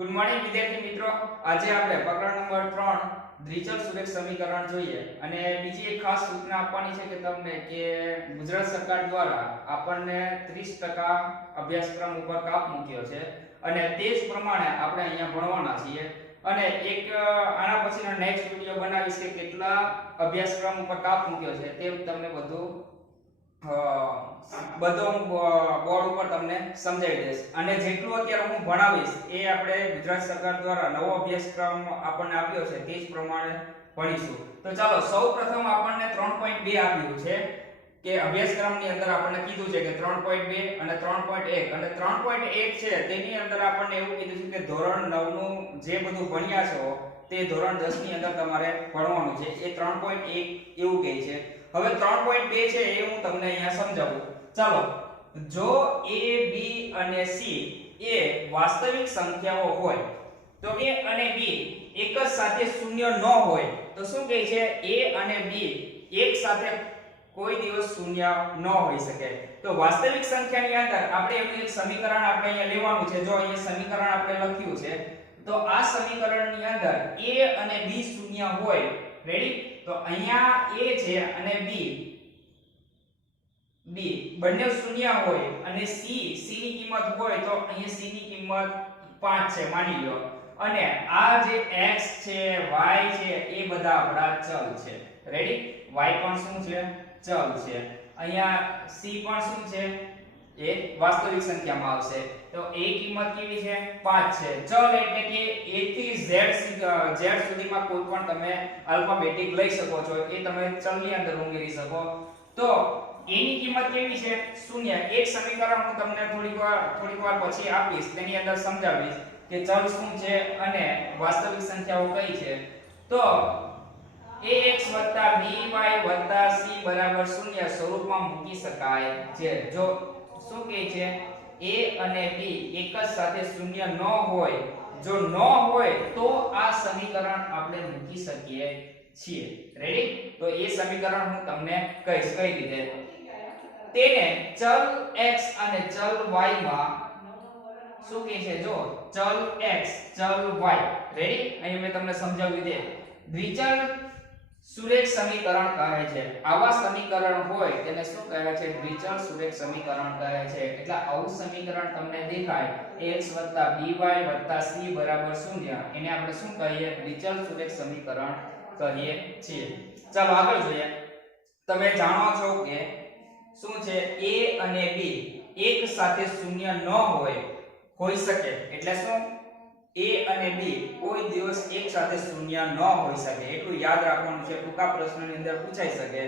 Good morning વિદ્યાર્થી મિત્રો, આજે આપણે પ્રકરણ નંબર 3 દ્વિચલ સુરેખ સમીકરણ જોઈએ અને બીજી એક ખાસ સૂચના આપવાની છે કે તમને કે ગુજરાત સરકાર દ્વારા આપણને 30% અભ્યાસક્રમ ઉપર કાપ મૂક્યો છે અને તે જ પ્રમાણે આપણે અહીંયા ભણવાના છીએ અને એક આના પછીનો નેક્સ્ટ વિડિયો બનાવીશ કે કેટલા અભ્યાસક્રમ ઉપર કાપ મૂક્યો છે તે તમને બધું બધો બોર્ડ ઉપર તમને સમજાવી દઈશ અને જેટલું અત્યારે હું ભણાવીશ એ આપણે ગુજરાત સરકાર દ્વારા નવો અભ્યાસક્રમ આપણને આપ્યો છે તે જ પ્રમાણે ભણીશું. તો ચાલો સૌપ્રથમ આપણને 3.2 આપ્યું છે કે અભ્યાસક્રમની અંદર આપણને કીધું છે કે 3.2 અને 3.1 અને 3.1 છે તેની અંદર આપણને એવું કીધું છે કે ધોરણ 9 નું જે બધું ભણ્યા છો તે ધોરણ 10 ની અંદર તમારે ભણવાનું છે. એ 3.1 એવું કહે છે. હવે 3.2 છે એ હું તમને અહીંયા સમજાવું. ચાલો, જો a b અને c એ વાસ્તવિક સંખ્યાઓ હોય તો a અને b એક જ સાથે શૂન્ય ન હોય તો શું કહે છે a અને b એક સાથે કોઈ દિવસ શૂન્ય ન હોઈ શકે. તો વાસ્તવિક સંખ્યાની અંદર આપણે એવું એક સમીકરણ આપણે અહીંયા લેવાનું છે. જો અહીંયા સમીકરણ આપણે લખ્યું છે તો આ સમીકરણની અંદર a અને b શૂન્ય હોય. રેડી? તો અહીંયા a છે અને b બંને શૂન્ય હોય અને c ની કિંમત હોય તો અહીંયા c ની કિંમત 5 છે માની લો અને આ જે x છે y છે એ બધા આપણા ચલ છે. રેડી? y પણ શું છે? ચલ છે. અહીંયા c પણ શું છે? એ વાસ્તવિક સંખ્યામાં આવશે. તો a કિંમત કેવી છે? 5 છે. ચલ એટલે કે a થી z સુધીમાં કોઈ પણ તમે આલ્ફાબેટિક લઈ શકો છો, એ તમે ચલની અંદર ઉમેરી શકો. તો a ની કિંમત કેવી છે? 0. એક સમીકરણ હું તમને થોડીક વાર પછી આપીશ, તેની અંદર સમજાવીશ કે ચલ શું છે અને વાસ્તવિક સંખ્યાઓ કઈ છે. તો ax by c બરાબર 0 સ્વરૂપમાં મૂકી શકાય છે. જો શું કહે છે a અને b એક જ સાથે શૂન્ય ન હોય, જો ન હોય તો આ સમીકરણ આપણે મૂકી શકીએ છીએ. રેડી? તો એ સમીકરણ હું તમને કહીશ કઈ રીતે. તેને ચલ x અને ચલ y માં શું કહે છે? જો ચલ x ચલ y. રેડી? અહીં મેં તમને સમજાવી દે. દ્વિચલ સુરેખ સમીકરણ કહે છે. આવા સમીકરણ હોય તેને શું કહે છે? દ્વિચલ સુરેખ સમીકરણ કહે છે. એટલે આવું સમીકરણ તમને દેખાય x by c બરાબર 0 એને આપણે શું કહીએ? દ્વિચલ સુરેખ સમીકરણ કહીએ છીએ. ચાલો આગળ જોઈએ. તમે જાણો છો કે શું છે a અને b એક સાથે શૂન્ય ન હોઈ શકે. એટલે શું? a અને b કોઈ દિવસ એક સાથે શૂન્ય ન હોઈ શકે. એટલું યાદ રાખવાનું છે. ટૂંકા પ્રશ્નની અંદર પૂછાઈ શકે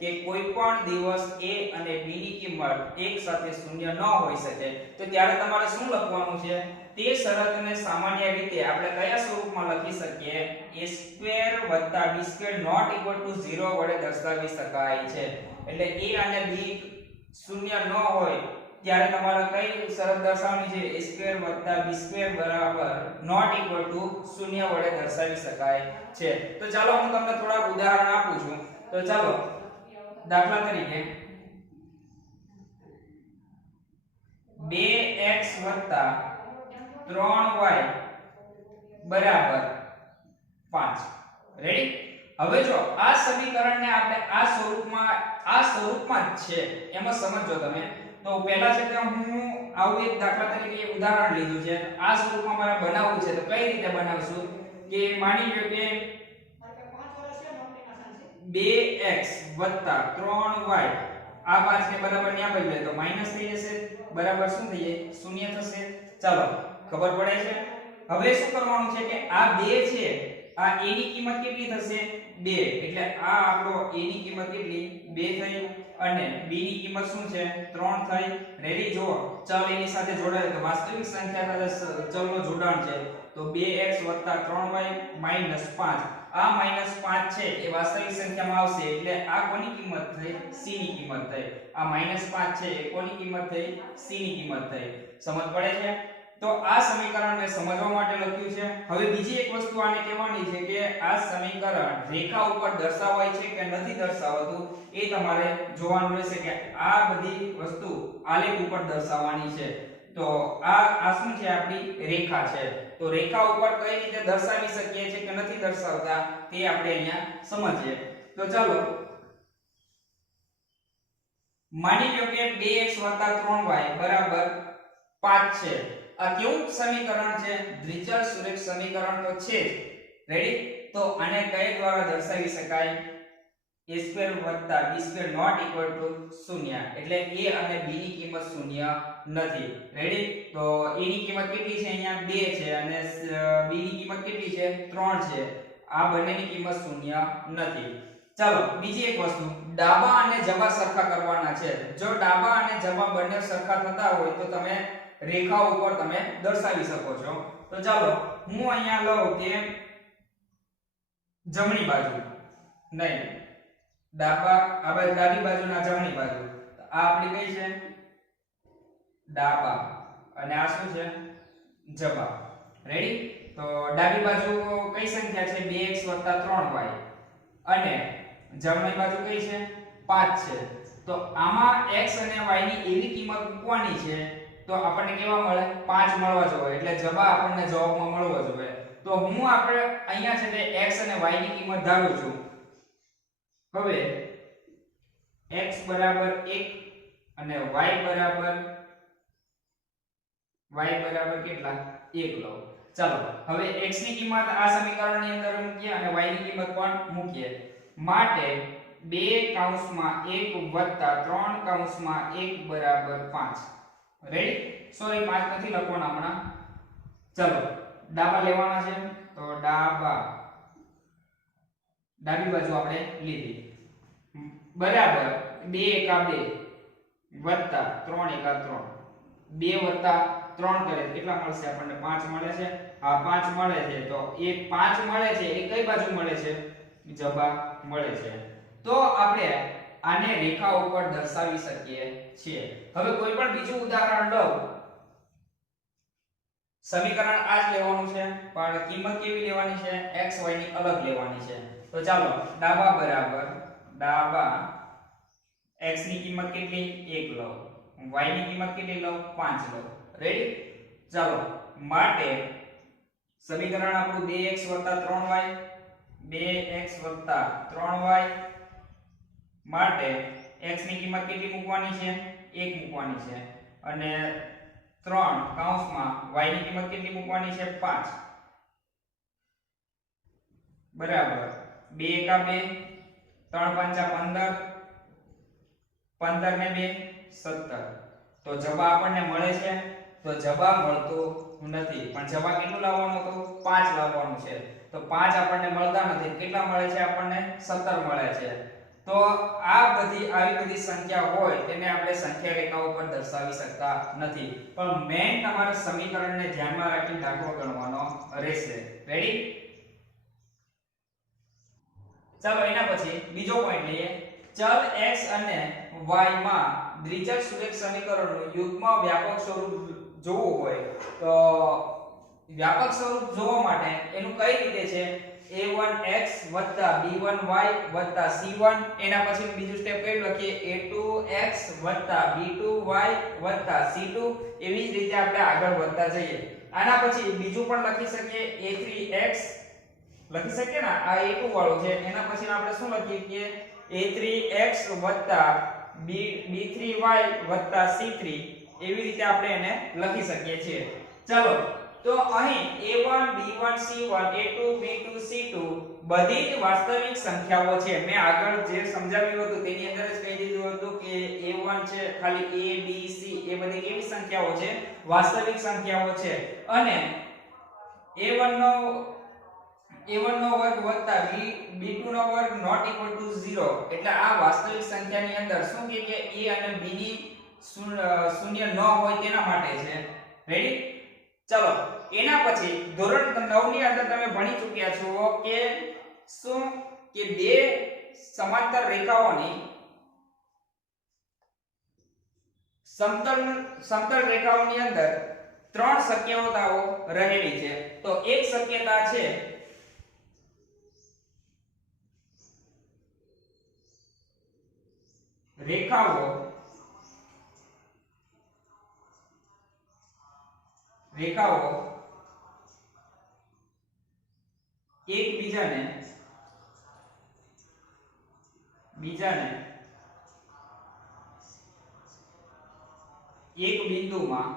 કે કોઈ પણ દિવસ a અને b ની કિંમત એક સાથે શૂન્ય ન હોઈ શકે. તો ત્યારે તમારે શું લખવાનું છે? તે શરતને સામાન્ય રીતે આપણે કયા સ્વરૂપમાં લખી શકીએ? a² + b² ≠ 0 વડે દર્શાવી શકાય છે. એટલે a અને b શૂન્ય ન હોય ત્યારે તમારે કઈ શરત દર્શાવવાની છે? a² + b² બરાબર ≠ 0 વડે દર્શાવી શકાય છે. તો ચાલો હું તમને થોડા ઉદાહરણ આપું છું. તો ચાલો, દાખલા તરીકે 2x + 3y બરાબર 5. રેડી? હવે જો આ સમીકરણને આપણે આ સ્વરૂપમાં જ છે એમાં સમજો તમે. તો પહેલા છે કે હું આવું એક દાખલા તરીકે એક ઉદાહરણ લીધું છે. આ સ્વરૂપમાં મારે બનાવવું છે. તો કઈ રીતે બનાવશું? કે માની લો કે 2x + 3y આ 5 ને બરાબર ન્યા બદલે તો માઈનસ થઈ જશે. બરાબર શું થઈ જાય? 0 થશે. ચાલો, ખબર પડે છે? હવે શું કરવાનું છે કે આ 2 છે, આ a ની કિંમત કેટલી થશે? 2. એટલે આ આપણો a ની કિંમત કેટલી? 2 થઈ અને b ની કિંમત શું છે? 3 થઈ. રેડી? જો ચલ એની સાથે જોડાય તો વાસ્તવિક સંખ્યા સાથે ચલનો જોડાણ છે. તો 2x + 3y - 5. આ -5 છે એ વાસ્તવિક સંખ્યામાં આવશે. એટલે આ કોની કિંમત થઈ? c ની કિંમત થઈ. આ -5 છે એ કોની કિંમત થઈ? c ની કિંમત થઈ. સમજ પડે છે? તો આ સમીકરણ મેં સમજવા માટે લખ્યું છે. હવે બીજી એક વસ્તુ આને કહેવાની છે કે આ સમીકરણ રેખા ઉપર દર્શાવાય છે કે નથી દર્શાવાતું એ તમારે જોવાનું રહેશે કે આ બધી વસ્તુ આલેખ ઉપર દર્શાવવાની છે. તો આ શું છે? આપણી રેખા છે. તો રેખા ઉપર કઈ રીતે દર્શાવી શકીએ છીએ કે નથી દર્શાવતા તે આપણે અહીંયા સમજીએ. તો ચાલો માની લો કે 2x 3y બરાબર 5 છે. આ કેવું સમીકરણ છે? દ્વિચલ સુરેખ સમીકરણ તો છે જ. રેડી? તો આને કઈ દ્વારા દર્શાવી શકાય? a² + b² not equal to 0. એટલે a અને b ની કિંમત 0 નથી. રેડી? તો a ની કિંમત કેટલી છે? અહીંયા 2 છે અને b ની કિંમત કેટલી છે? 3 છે. આ બંનેની કિંમત 0 નથી. ચાલો બીજી એક વસ્તુ, ડાબા અને જબા સરખા કરવાના છે. જો ડાબા અને જબા બંને સરખા થતા હોય તો તમે રેખા ઉપર તમે દર્શાવી શકો છો. તો ચાલો હું અહીંયા લઉં કે જમણી બાજુ નહીં, ડાબી બાજુના જમણી બાજુ. આ આપણી કઈ છે? ડાબા અને આ શું છે? જબા. રેડી? તો ડાબી બાજુ કઈ સંખ્યા છે? 2x 3y અને જમણી બાજુ કઈ છે? 5 છે. તો આમાં x અને y ની એવી કિંમત મૂકવાની છે તો આપણને કેવા મળે? 5 મળવા જોઈએ. એટલે જવાબ આપણને જવાબમાં મળવો જોઈએ. તો હું આપણે અહીંયા છે તે x અને y ની કિંમત ધારું છું. હવે x બરાબર 1 અને y બરાબર કેટલા? 1 લો. ચાલો હવે x ની કિંમત આ સમીકરણની અંદર મૂકીએ અને y ની કિંમત પણ મૂકીએ. માટે 2 કૌંસમાં 1 વત્તા 3 કૌંસમાં 1 બરાબર 5. રેડી? સોરી 5 નથી લખવાના હમણાં. ચાલો ડાબા લેવાના છે. તો ડાબી બાજુ આપણે લીધી બરાબર 2 એકા 2 વત્તા 3 એકા 3. 2 વત્તા 3 કરે કેટલા મળશે? આપણને 5 મળે છે. આ 5 મળે છે. તો એ 5 મળે છે એ કઈ બાજુ મળે છે? જબા મળે છે. તો આપણે આને રેખા ઉપર દર્શાવી શકીએ છીએ. હવે કોઈ પણ બીજું ઉદાહરણ લો. સમીકરણ આ જ લેવાનું છે પણ કિંમત કેવી લેવાની છે? x y ની અલગ લેવાની છે. તો ચાલો ડાબા x ની કિંમત કેટલી? 1 લો. y ની કિંમત કેટલી લો? 5 લો. રેડી? ચાલો માટે સમીકરણ આપણું 2x 3y 2x 3y માટે x ની કિંમત કેટલી મૂકવાની છે? 1 મૂકવાની છે અને 3 કૌંસમાં y ની કિંમત કેટલી મૂકવાની છે? 5 બરાબર 2 એકા 2 3 પાંચા 15 15 ને 2 17. તો જવાબ આપણને મળે છે? તો જવાબ મળતો નથી. પણ જવાબ કેટલું લાવવાનું હતું? 5 લાવવાનું છે. તો 5 આપણને મળતા નથી. કેટલા મળે છે? આપણને 17 મળે છે. તો આવી બધી સંખ્યા હોય તેને આપણે સંખ્યા રેખા ઉપર દર્શાવી શકતા નથી. પણ મેઈન તમારે સમીકરણને ધ્યાનમાં રાખીને દાખલો ગણવાનો રહેશે. રેડી? ચાલો એના પછી બીજો પોઈન્ટ લઈએ. ચલ x અને y માં દ્વિચલ સુરેખ સમીકરણનું યુગ્મ વ્યાપક સ્વરૂપ જોવું હોય તો વ્યાપક સ્વરૂપ જોવા માટે એનું કઈ રીતે છે? a1x b1y c1. એના પછી બીજું સ્ટેપ કઈ લખીએ? a2x b2y c2. એવી જ રીતે આપણે આગળ વધતા જઈએ. આના પછી બીજું પણ લખી શકીએ a3x લખી શકીએ ને, આ a2 વાળું છે. એના પછી આપણે શું લખીએ કે a3x b3y c3. એવી રીતે આપણે એને લખી શકીએ છીએ. ચાલો તો અહીં a1 b1 c1 a2 b2 c2 બધી જ વાસ્તવિક સંખ્યાઓ છે. મેં આગળ જે સમજાવ્યું હતું તેની અંદર જ કહી દીધું હતું કે a1 છે ખાલી a b c એ બધી કેવી સંખ્યાઓ છે? વાસ્તવિક સંખ્યાઓ છે. અને a1 નો વર્ગ વત્તા b2 નો વર્ગ નોટ ઇક્વલ ટુ 0. એટલે આ વાસ્તવિક સંખ્યાની અંદર શું કે a અને b ની શૂન્ય ન હોય તેના માટે છે. રેડી? ચલો એના પછી ધોરણ 9 ની અંદર તમે ભણી ચૂક્યા છો કે શું કે બે સમાંતર રેખાઓની સમતલ રેખાઓની અંદર 3 શક્યતાઓ રહેલી છે. તો એક શક્યતા છે રેખાઓ એકબીજાને એક બિંદુમાં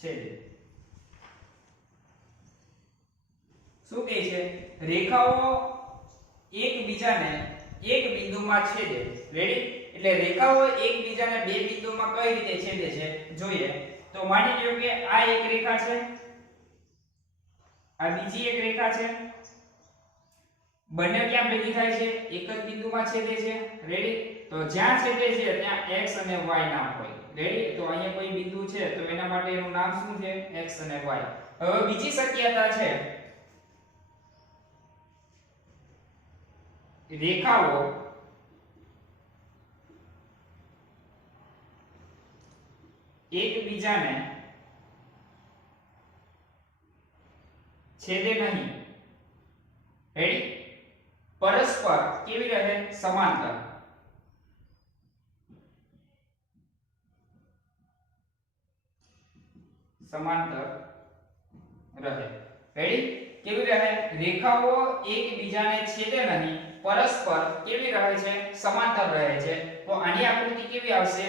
છેદે. શું કહે છે? રેખાઓ એકબીજાને એક બિંદુમાં છેદે. રેડી? એટલે રેખાઓ એકબીજાને બે બિંદુમાં કઈ રીતે છેદે છે જોઈએ. તો માની લો કે આ એક રેખા છે, આ બીજી એક રેખા છે. બંને ક્યાં ભેગી થાય છે? એક જ બિંદુમાં છેદે છે. રેડી? તો જ્યાં છેદે છે ત્યાં x અને y નામ હોય. રેડી? તો અહીંયા કોઈ બિંદુ છે તો એના માટે એનું નામ શું છે? x અને y. હવે બીજી શક્યતા છે, રેખાઓ એકબીજાને છેદે નહીં. રેડી? પરસ્પર કેવી રહે? સમાંતર. રહે. રેડી? કેવી રહે? રેખાઓ એકબીજાને છેદે નહીં, પરસ્પર કેવી રહે છે? સમાંતર રહે છે. તો આની આકૃતિ કેવી આવશે?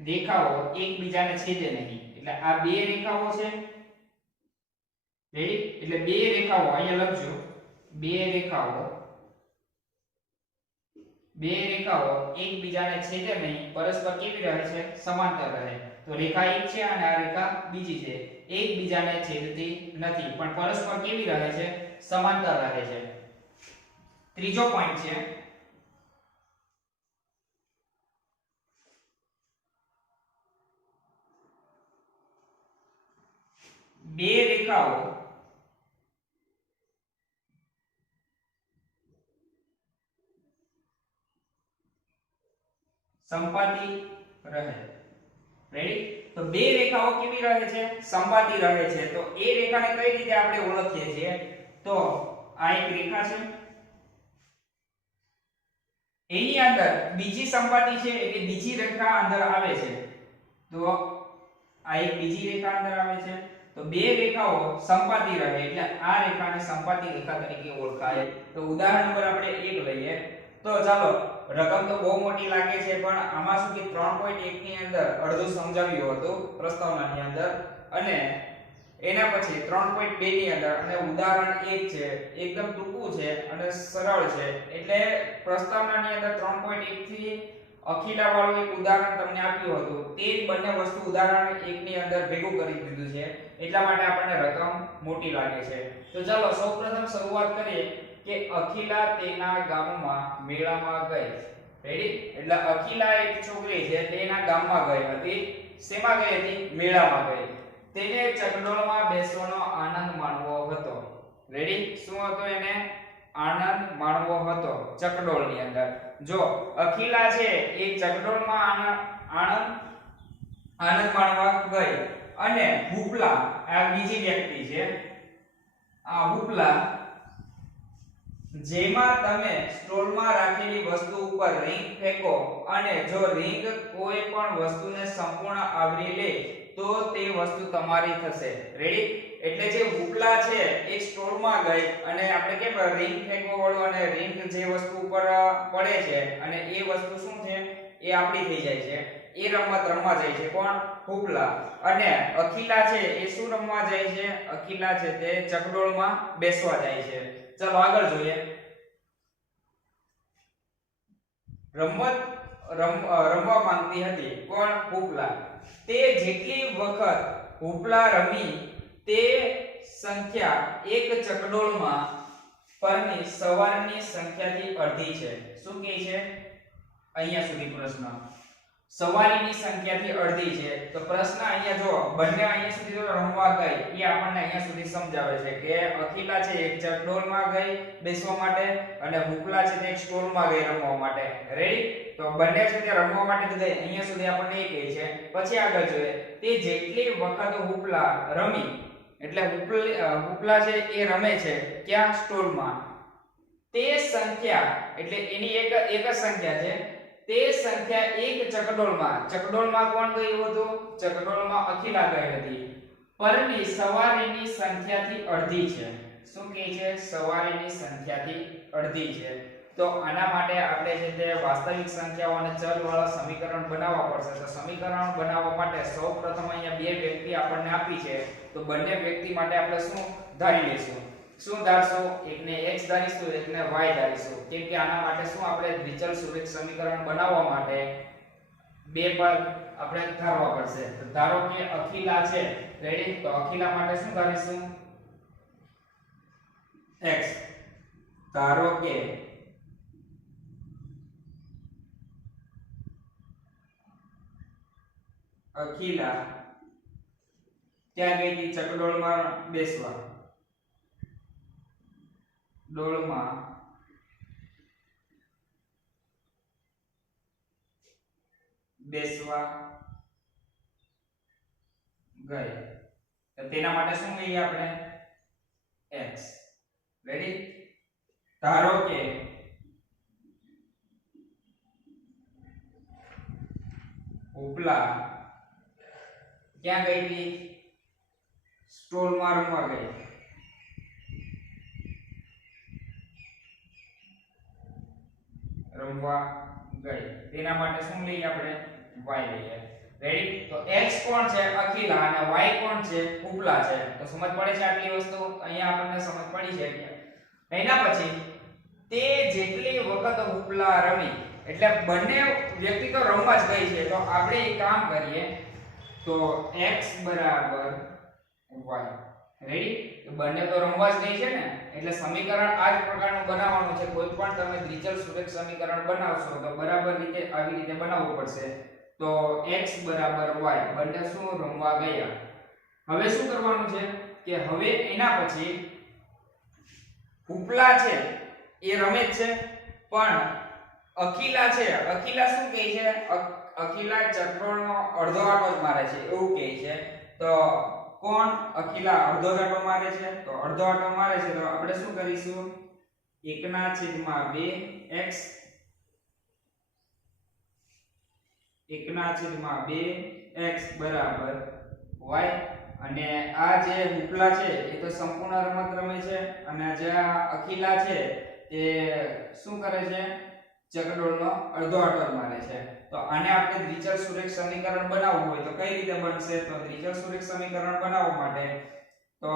રેખાઓ એકબીજાને છેદે નહીં એટલે આ બે રેખાઓ છે. રેડી? એટલે બે રેખાઓ અહીંયા લખજો. બે રેખાઓ એકબીજાને છેદે નહીં, પરસ્પર કેવી રહે છે? સમાંતર રહે. તો રેખા એક છે અને આ રેખા બીજી છે. એકબીજાને છેદતી નથી પણ પરસ્પર કેવી રહે છે? સમાંતર રહે છે. ત્રીજો પોઈન્ટ છે, બે રેખાઓ સંપાતી રહે. રેડી? તો બે રેખાઓ કેવી રહે છે? સંપાતી રહે છે. તો એ રેખાને કઈ રીતે આપણે ઓળખીએ છીએ? તો આ એક રેખા છે, એની અંદર બીજી સંપાતી છે એટલે બીજી રેખા અંદર આવે છે. તો આ એક બીજી રેખા અંદર આવે છે. તો બે રેખાઓ સંપાતી રહે એટલે આ રેખાને સંપાતી રેખા તરીકે ઓળખાય. તો ઉદાહરણ નંબર આપણે 1 લઈએ. તો ચાલો, રકમ તો બહુ મોટી લાગે છે પણ આમાં શું કે 3.1 ની અંદર અડધું સમજાવ્યું હતું પ્રસ્તાવનાની અંદર, અને એના પછી 3.2 ની અંદર, અને ઉદાહરણ 1 છે એકદમ ટૂંકું છે અને સરળ છે. એટલે પ્રસ્તાવનાની અંદર 3.1 થી અખિલા વાળું એક ઉદાહરણ તમને આપ્યું હતું, તે જ બંને વસ્તુ ઉદાહરણ 1 ની અંદર ભેગું કરી દીધું છે. એટલા માટે આપણને રકમ મોટી લાગે છે. તો ચાલો સૌપ્રથમ શરૂઆત કરીએ કે અખિલા તેના ગામમાં મેળામાં ગઈ. રેડી? એટલે અખિલા એક છોકરી છે, તેના ગામમાં ગઈ હતી. શેમાં ગઈ હતી? મેળામાં ગઈ. તેને ચકડોળમાં બેસવાનો આનંદ માણવો હતો. રેડી? શું હતો? એને આનંદ માણવો હતો ચકડોળની અંદર. જો અખિલા છે એ ચકડોળમાં આનંદ માણવા ગઈ, અને હુપલા આ બીજી વ્યક્તિ છે, આ હુપલા જેમાં તમે સ્ટોલમાં રાખેલી વસ્તુ ઉપર રિંગ ફેંકો અને જો રિંગ કોઈ પણ વસ્તુને સંપૂર્ણ આવરી લે તો તે વસ્તુ તમારી થશે. રેડી? એટલે જે હુપલા છે એ સ્ટોલમાં ગઈ અને આપણે કેમ રિંગ ફેંકવા વાળું અને રિંગ જે વસ્તુ ઉપર પડે છે અને એ વસ્તુ શું છે? એ આપણી થઈ જાય છે. એ રમત રમવા જાય છે. કોણ? હુપલા. અને અખિલા છે એ શું રમવા જાય છે? અખિલા છે તે ચકડોળમાં બેસવા જાય છે. ચાલો આગળ જોઈએ. રમવા માંગતી હતી. કોણ? હુપલા. તે જેટલી વખત હુપલા રમી તે સંખ્યા એક ચકડોળમાં પરની સવારની સંખ્યાથી અડધી છે. શું કહે છે? અહીંયા સુધી પ્રશ્ન. સવારીની સંખ્યાથી અડધી છે. તો પ્રશ્ન અહીંયા જો બંને અહીંયા સુધી તો રમવા ગઈ, એ આપણને અહીંયા સુધી સમજાવે છે કે અખિલા છે એક ચકડોળમાં ગઈ બેસવા માટે અને હુપલા છે તે એક સ્ટોલમાં ગઈ રમવા માટે. રેડી? તો બંને છે તે રમવા માટે ગઈ. અહીંયા સુધી આપણને એ કહે છે. પછી આગળ જોઈએ. તે જેટલી વખત હુપલા રમી, એટલે હુપલા છે એ રમે છે ક્યાં? સ્ટોલમાં. તે સંખ્યા એટલે એની એક જ સંખ્યા છે. તે સંખ્યા એક ચકડોળમાં કોણ ગયું હતું? ચકડોળમાં અખિલા ગઈ હતી. પરની સવારીની સંખ્યાથી અડધી છે. શું કહે છે? સવારીની સંખ્યાથી અડધી છે. તો આના માટે આપણે જે તે વાસ્તવિક સંખ્યાઓ અને ચલ વાળા સમીકરણ બનાવવા પડશે. તો સમીકરણ બનાવવા માટે સૌપ્રથમ અહીંયા બે વ્યક્તિ આપણને આપી છે. તો બંને વ્યક્તિ માટે આપણે શું ધારી લઈશું? શું ધારશું? એકને x ધારીશું, એકને y ધારીશું. કેમ કે આના માટે શું આપણે દ્વિચલ સુરેખ સમીકરણ બનાવવા માટે બે પદ આપણે ધારવા પડશે. તો ધારો કે અખિલા છે, રેડી? તો અખિલા માટે શું ધારીશું? x. ધારો કે અખિલા ત્યાં ગઈ હતી ચકડોળમાં બેસવા. ડોળમાં બેસવા ગઈ. તો તેના માટે શું લઈએ આપણે? x. રેડી? ધારો કે ઉપલા ક્યાં ગઈ હતી? સ્ટોલમાં રમવા ગઈ. રમવા ગઈ. તેના માટે શું લઈએ આપણે? y લઈએ. રેડી? તો x કોણ છે? અખિલા. અને y કોણ છે? ઉપલા છે. તો સમજ પડે છે આટલી વસ્તુ? અહીંયા આપણને સમજ પડી છે. એના પછી તે જેટલી વખત ઉપલા રમી, એટલે બંને વ્યક્તિ તો રમવા જ ગઈ છે. તો આપણે એક કામ કરીએ, તો x બરાબર y. રેડી? તો બંને તો રમવા જ ગઈ છે ને, એટલે સમીકરણ આ જ પ્રકારનું બનાવવાનું છે. કોઈ પણ તમે દ્વિચલ સુરેખ સમીકરણ બનાવશો તો બરાબર રીતે આવી રીતે બનાવવું પડશે. તો x બરાબર y, બંને શું રમવા ગયા. હવે શું કરવાનું છે કે હવે એના પછી ઉપલા છે એ રમે જ છે, પણ અખિલા છે, અખિલા શું કહે છે? અખિલા ચકડોળનો અડધો આંટો જ મારે છે એવું કહે છે. તો કોણ? અખિલા અડધો આંટો મારે છે. તો અડધો આંટો મારે છે તો આપણે શું કરીશું? 1/2x 1/2x બરાબર y. અને આ જે ઉપલા છે એ તો સંપૂર્ણ રમત રમે છે, અને જે અખિલા છે એ શું કરે છે? ચકડોળનો અડધો આંટો મારે છે. તો આને આપણે દ્વિચલ સુરેખ સમીકરણ બનાવવું હોય તો કઈ રીતે બનશે? તો દ્વિચલ સુરેખ સમીકરણ બનાવવા માટે તો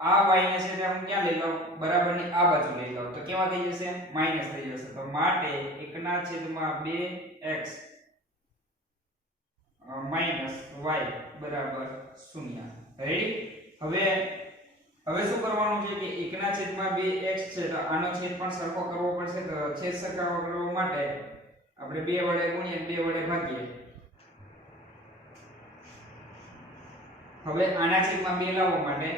આ y ને છે તે હું ક્યાં લઈ લઉં? બરાબરની આ બાજુ લઈ લઉં. તો કેવા થઈ જશે? માઈનસ થઈ જશે. તો માટે 1/2x માઈનસ y બરાબર 0. રેડી? હવે શું કરવાનું છે કે 1/2x છે તો આનો છેદ પણ સરખો કરવો પડશે. તો છેદ સરખો કરવા માટે આપણે 2 વડે ગુણીએ 2 વડે ભાગીએ. હવે આના છેદમાં 2 લાવવા માટે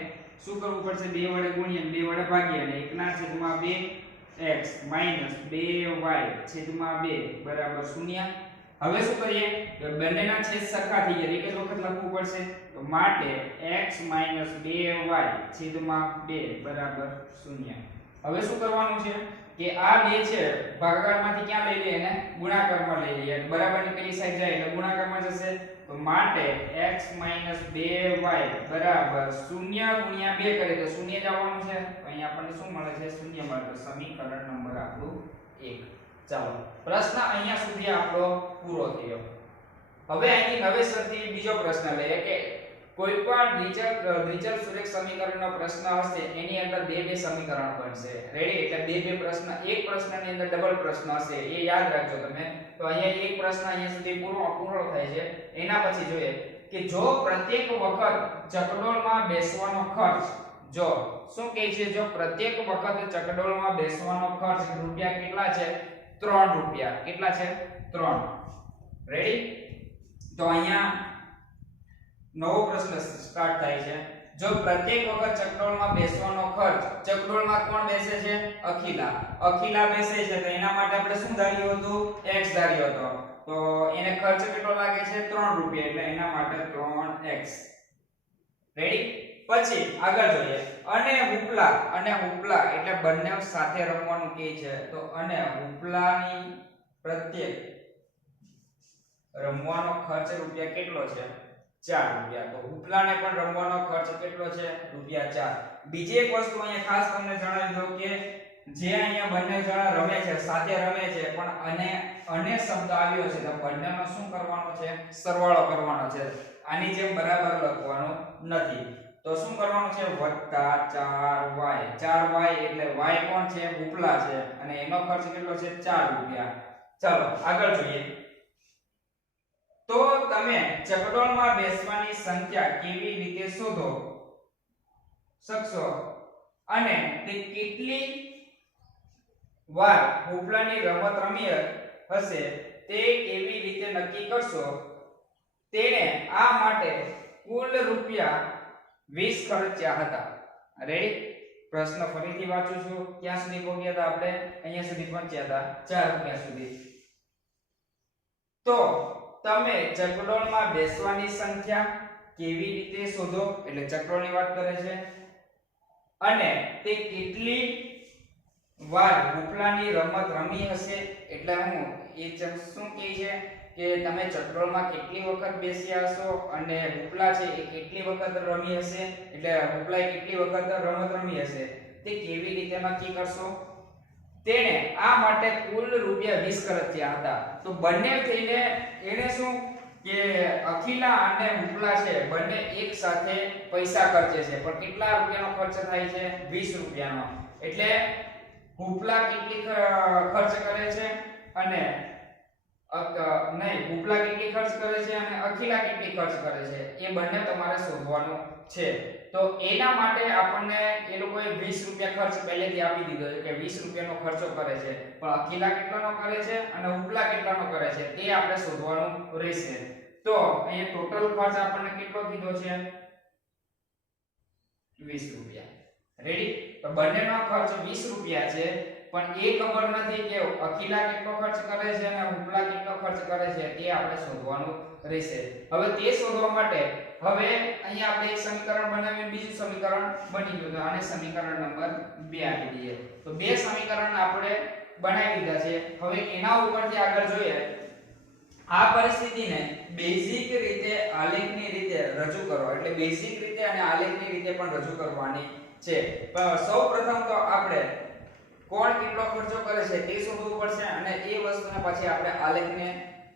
શું કરવું પડશે? 2 વડે ગુણીએ 2 વડે ભાગીએ અને 1/2x માઈનસ 2y છેદમાં 2 બરાબર 0. હવે શું કરીએ? તો બંનેના છેદ સરખા થઈ જાય, એક જ વખત લખવું પડશે. તો માટે x 2y છેદમાં 2 બરાબર 0. હવે શું કરવાનું છે કે આ બે છે ભાગાકારમાંથી ક્યાં લઈ લઈએ? એને ગુણાકારમાં લઈ લઈએ. બરાબરની પેલી સાઈડ જાય એટલે ગુણાકારમાં જશે. તો માટે x 2y બરાબર 0 ગુણ્યા 2 કરીએ તો 0 જ આવવાનું છે. તો અહીંયા આપણને શું મળે છે? 0 મળે. તો સમીકરણ નંબર આપણું 1. ચાલો, પ્રશ્ન અહીંયા સુધી આપણો પૂરો થયો. હવે અહીંથી નવેસરથી બીજો પ્રશ્ન લઈએ કે કોઈ પણ દ્વિચલ સુરેખ સમીકરણનો પ્રશ્ન હશે એની અંદર બે સમીકરણ બનશે. રેડી? એટલે બે પ્રશ્ન, એક પ્રશ્નની અંદર ડબલ પ્રશ્ન હશે, એ યાદ રાખજો તમે. તો અહીંયા એક પ્રશ્ન અહીંયા સુધી પૂરો થાય છે. એના પછી જોઈએ કે જો પ્રત્યેક વખત ચકડોળમાં બેસવાનો ખર્ચ, જો શું કહે છે? જો પ્રત્યેક વખત ચકડોળમાં બેસવાનો ખર્ચ રૂપિયા કેટલા છે? 3 રૂપિયા. કેટલા છે? 3. રેડી? તો અહીંયા નવો પ્રશ્ન સ્ટાર્ટ થાય છે. જો પ્રત્યેક વખત ચકડોળમાં બેસવાનો ખર્ચ, ચકડોળમાં કોણ બેસે છે? અખિલા બેસે છે. તો એના માટે આપણે શું ધાર્યું હતું? x ધાર્યો હતો. તો એને ખર્ચ કેટલો લાગે છે? 3 રૂપિયા. એટલે એના માટે 3x. રેડી? પછી આગળ જોઈએ અને ઉપલા એટલે બંને સાથે રમવાનું કહે છે. તો અને ઉપલાની પ્રત્યેક રમવાનો ખર્ચ રૂપિયા કેટલો છે 4 રૂપિયા તો ઉપલાને પણ રમવાનો ખર્ચ કેટલો છે રૂપિયા 4 બીજી એક વસ્તુ અહીંયા ખાસ તમને જણાવી દઉં કે જે અહીંયા બંને જણા રમે છે સાથે રમે છે પણ અને શબ્દ આવ્યો છે તો બંનેનો શું કરવાનો છે સરવાળો કરવાનો છે આની જેમ બરાબર લખવાનું નથી તો શું કરવાનું છે વત્તા 4y 4y એટલે y કોણ છે ઉપલા છે અને એનો ખર્ચ કેટલો છે 4 રૂપિયા ચાલો આગળ જોઈએ તો તમે ચકડોળમાં બેસવાની સંખ્યા કેવી રીતે શોધો શકશો અને તે કેટલી વાર ઉપલાની રમત રમી હશે તે કેવી રીતે નક્કી કરશો તેણે આ માટે કુલ રૂપિયા 20 ખર્ચ્યા હતા રેડી પ્રશ્ન ફરીથી વાંચું છું ક્યાં સુધી પહોંચ્યા હતા આપણે અહીંયા સુધી પહોંચ્યા હતા 4 રૂપિયા સુધી તો તમે ચકડોળમાં બેસવાની સંખ્યા કેવી રીતે શોધો એટલે ચકડોળની વાત કરે છે અને તે કેટલી વાર ઉપલાની રમત રમી હશે એટલે હું એ શું કહે છે કે તમે ચકડોળમાં કેટલી વખત બેસ્યા હશો અને ઉપલા છે એ કેટલી વખત રમી હશે એટલે ઉપલાએ કેટલી વખત રમત રમી હશે તે કેવી રીતે નક્કી કરશો તેણે આ માટે કુલ રૂપિયા 20 ખર્ચ્યા હતા તો બંને થઈને એને શું કે અખિલા અને ઉપલા છે બંને એક સાથે પૈસા ખર્ચે છે પણ કેટલા રૂપિયાનો ખર્ચ થાય છે 20 રૂપિયાનો એટલે ઉપલા કેટલી ખર્ચ કરે છે અને ઉપલા કેટલી ખર્ચ કરે છે અને અખિલા કેટલી ખર્ચ કરે છે એ બંને તમારે શોધવાનું છે તો એના માટે આપણને એ લોકોએ 20 રૂપિયા ખર્ચ પહેલેથી આપી દીધો છે કે 20 રૂપિયાનો ખર્ચો કરે છે પણ અખિલા કેટલાનો કરે છે અને ઉપલા કેટલાનો કરે છે તે આપણે શોધવાનું રહેશે તો અહીંયા ટોટલ ખર્ચ આપણને કેટલો કીધો છે 20 રૂપિયા રેડી તો બંનેનો ખર્ચ 20 રૂપિયા છે પણ એ ખબર નથી કે અખિલા કેટલો ખર્ચ કરે છે અને ઉપલા કેટલો ખર્ચ કરે છે તે આપણે શોધવાનું રહેશે હવે તે શોધવા માટે હવે અહીંયા આપણે એક સમીકરણ બનાવીને બીજું સમીકરણ બની ગયું તો આને સમીકરણ નંબર 2 આપી દઈએ તો બે સમીકરણ આપણે બનાવી દીધા છે હવે એના ઉપરથી આગળ જોઈએ આ પરિસ્થિતિને બેઝિક રીતે આલેખની રીતે રજૂ કરો એટલે બેઝિક રીતે અને આલેખની રીતે પણ રજૂ કરવાની છે સૌપ્રથમ તો આપણે કોણ કેટલો ખર્ચો કરે છે તે શોધવું પડશે અને એ વસ્તુને પછી આપણે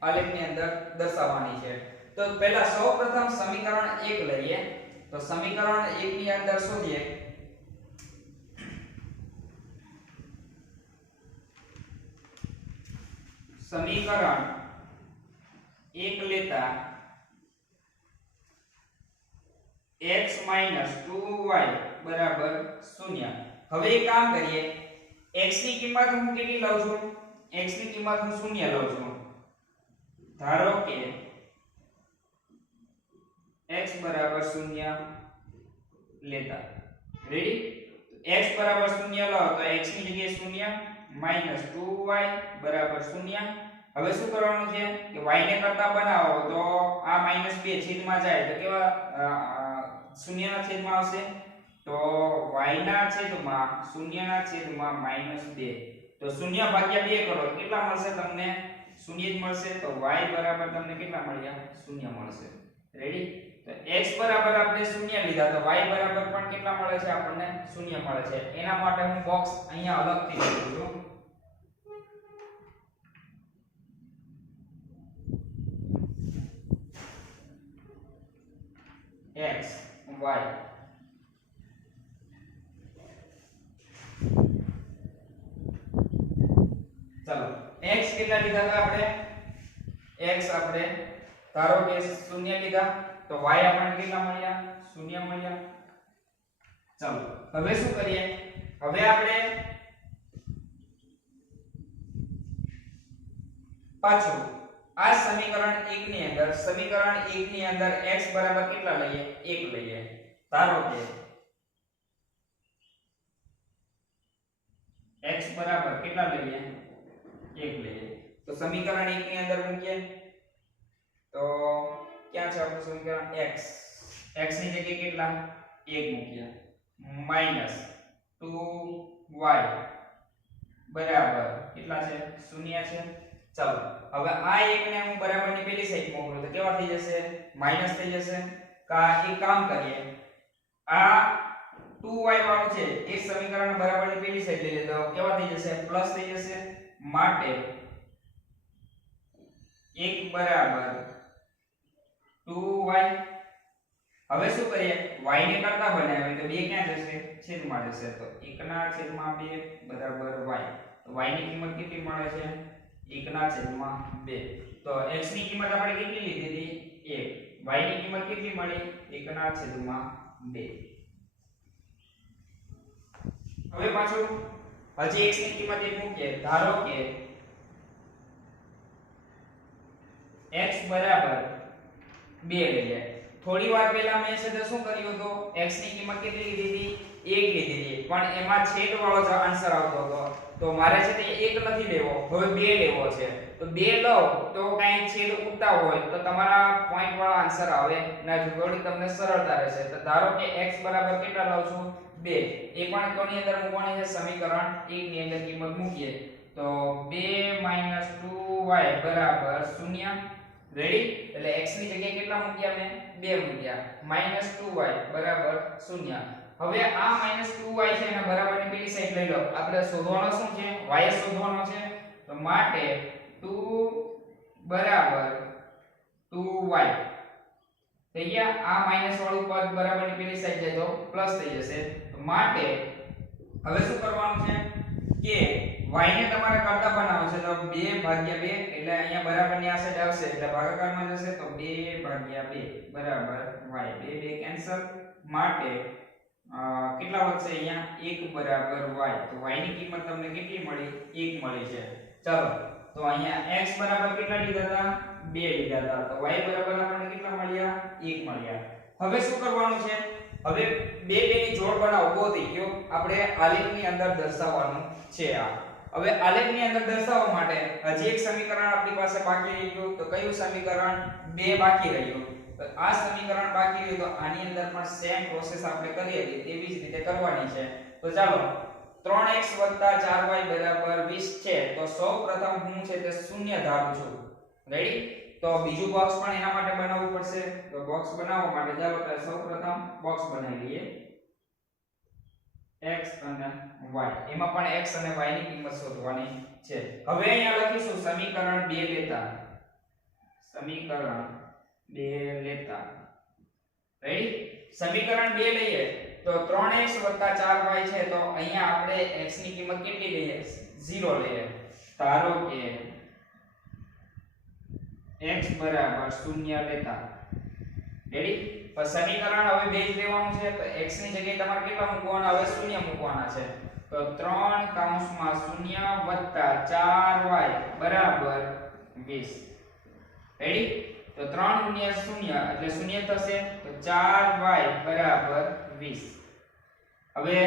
આલેખની અંદર દર્શાવવાની છે તો પહેલા સૌપ્રથમ સમીકરણ 1 લઈએ તો સમીકરણ 1 ની અંદર શોધીએ સમીકરણ 1 લેતા x 2y બરાબર 0 હવે એક કામ કરીએ x ની કિંમત હું કેટલી લઉં છું x ની કિંમત હું 0 લઉં છું ધારો કે x બરાબર 0 લેતા રેડી x બરાબર 0 લો તો x ની જગ્યાએ 0 2y બરાબર 0 હવે શું કરવાનું છે કે y ને કરતા બનાવો તો આ -2 છેદમાં જાય તો કેવા 0 ના છેદમાં આવશે તો y ના છેદમાં 0 ના છેદમાં -2 તો 0 ભાગ્યા 2 કરો તો કેટલા મળશે તમને 0 જ મળશે તો y બરાબર તમને કેટલા મળ્યા 0 મળશે રેડી તો x બરાબર આપણે 0 લીધા તો y બરાબર પણ કેટલા મળે છે આપણને 0 મળે છે એના માટે હું બોક્સ અહીંયા અલગથી લખું છું x y ચલો x કેટલા લીધા હતા આપણે x આપણે ધારો કે 0 લીધા તો y આપણને કેટલા મળ્યા 0 મળ્યા ચલો હવે શું કરીએ હવે આપણે પાછું આ સમીકરણ 1 ની અંદર x બરાબર કેટલા લઈએ 1 લઈએ ધારો કે x બરાબર કેટલા લઈએ 1 લઈએ તો સમીકરણ 1 ની અંદર મૂકીએ તો ક્યાં છે આપણું સમીકરણ x x ની જગ્યાએ કેટલા 1 મૂકીએ -2y બરાબર કેટલા છે 0 છે ચાલો હવે આ એકને હું બરાબરની પેલી સાઈડ મોકલું તો કેવા થઈ જશે માઈનસ થઈ જશે કા એક કામ કરીએ આ 2y વાળું છે એ સમીકરણ બરાબરની પેલી સાઈડ લઈ લે તો કેવા થઈ જશે પ્લસ થઈ જશે માટે 1 બરાબર 2y હવે શું કરીએ y ને કરતા બનાવીએ તો 2 ક્યાં જશે છેદમાં જશે તો 1 ના છેદમાં 2 બરાબર y તો y ની કિંમત કેટલી મળે છે 1 ના છેદમાં 2 તો x ની કિંમત આપણે કેટલી લીધી હતી 1 y ની કિંમત કેટલી મળી 1 ના છેદમાં 2 હવે પાછું હજી x ની કિંમત એક મૂકીએ ધારો કે x બરાબર 2 લઈએ થોડી વાર પહેલા મેં છે તો શું કર્યું હતું x ની કિંમત કેટલી લીધી હતી 1 લીધી હતી પણ એમાં છેદ વાળો જ આન્સર આવતો હતો તો મારે છે તે 1 નથી લેવો હવે 2 લેવો છે તો 2 લો તો કાઈ છેદ ઉડતા હોય તો તમારા પોઈન્ટ વાળો આન્સર આવે ના થોડી તમને સરળતા રહેશે તો ધારો કે x બરાબર કેટલા લાવ છું 2 એ પણ કોની અંદર મૂકવાની છે સમીકરણ 1 ની અંદર કિંમત મૂકીએ તો 2 2y બરાબર 0 રેડી એટલે x ની જગ્યાએ કેટલા મૂક્યા મેં 2 મૂક્યા -2y બરાબર 0 હવે આ -2y છે એના બરાબરની પેલી સાઈડ લઈ લો આપણે શોધવાનો શું છે y શોધવાનો છે તો માટે 2 બરાબર 2y થઈ ગયા આ માઈનસ વાળું પદ બરાબરની પેલી સાઈડ જાય તો પ્લસ થઈ જશે તો માટે હવે શું કરવાનું છે કે y ને તમારે કરતા બનાવવો છે તો 2/2 એટલે અહીંયા બરાબરની આ સાઈડ આવશે એટલે ભાગાકારમાં જશે તો 2/2 બરાબર y 2 કેન્સલ માટે કેટલા વધશે અહીંયા 1 બરાબર y તો y ની કિંમત તમને કેટલી મળી 1 મળી છે ચાલો તો અહીંયા x બરાબર કેટલા લીધા હતા 2 લીધા હતા તો y બરાબર આપણને કેટલા મળ્યા 1 મળ્યા હવે શું કરવાનું છે હવે બે ની જોડ બનાવો બહુ થઈ ગયો આપણે આલેખની અંદર દર્શાવવાનું છે આ હવે આલેખની અંદર દર્શાવવા માટે હજી એક સમીકરણ આપણી પાસે બાકી રહ્યું તો કયું સમીકરણ 2 બાકી રહ્યું તો આ સમીકરણ બાકી રહ્યું તો આની અંદર પણ સેમ પ્રોસેસ આપણે કરી હતી તેવી જ રીતે કરવાની છે તો ચાલો 3x 4y 20 છે તો સૌપ્રથમ હું છે તે શૂન્ય ધારું છું રેડી તો બીજું બોક્સ પણ એના માટે બનાવવું પડશે તો બોક્સ બનાવવા માટે ચાલો સૌપ્રથમ બોક્સ બનાવી લઈએ x અને y એમાં પણ x અને y ની કિંમત શોધવાની છે હવે અહીંયા લખીશું સમીકરણ 2 લેતા રેડી સમીકરણ 2 લઈએ તો 3x 4y છે તો અહીંયા આપણે x ની કિંમત કેટલી લઈએ 0 લઈએ ધારો કે x બરાબર 0 લેતા રેડી તો સમીકરણ હવે બે જ લેવાનું છે તો x ની જગ્યાએ તમારે કેટલા મૂકવાના હવે 0 મૂકવાના છે તો 3 કૌંસમાં 0 વત્તા 4y બરાબર 20 રેડી તો 3 ગુણ્યા 0 એટલે 0 થશે તો 4y બરાબર 20 હવે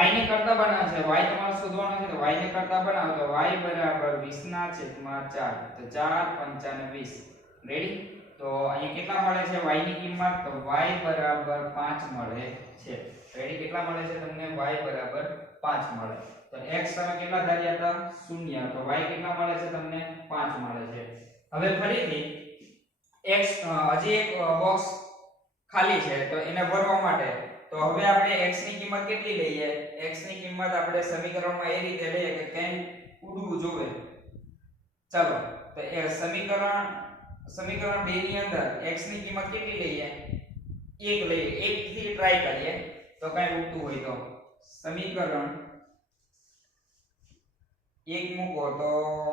y ને કરતા બનાવવાનો છે y તમારે શોધવાનો છે તો y ને કરતા બનાવો તો y બરાબર 20 ના છેદમાં 4 તો 4 5 20 રેડી તો અહીંયા કેટલા મળે છે y ની કિંમત તો y બરાબર 5 મળે છે રેડી કેટલા મળે છે તમને y બરાબર 5 મળે તો x તમે કેટલા ધાર્યા હતા 0 તો y કેટલા મળે છે તમને 5 મળે છે હવે ફરીથી x હજી એક બોક્સ ખાલી છે તો એને ભરવા માટે તો હવે આપણે x ની કિંમત કેટલી લઈએ x ની કિંમત આપણે સમીકરણમાં એ રીતે લઈએ કે કેમ ઉડવું જોઈએ ચાલો તો એ સમીકરણ 2 ની અંદર x ની કિંમત કેટલી લઈએ 1 લઈએ 1 થી ટ્રાય કરીએ તો કઈ ઉડતું હોય તો સમીકરણ 1 મૂકો તો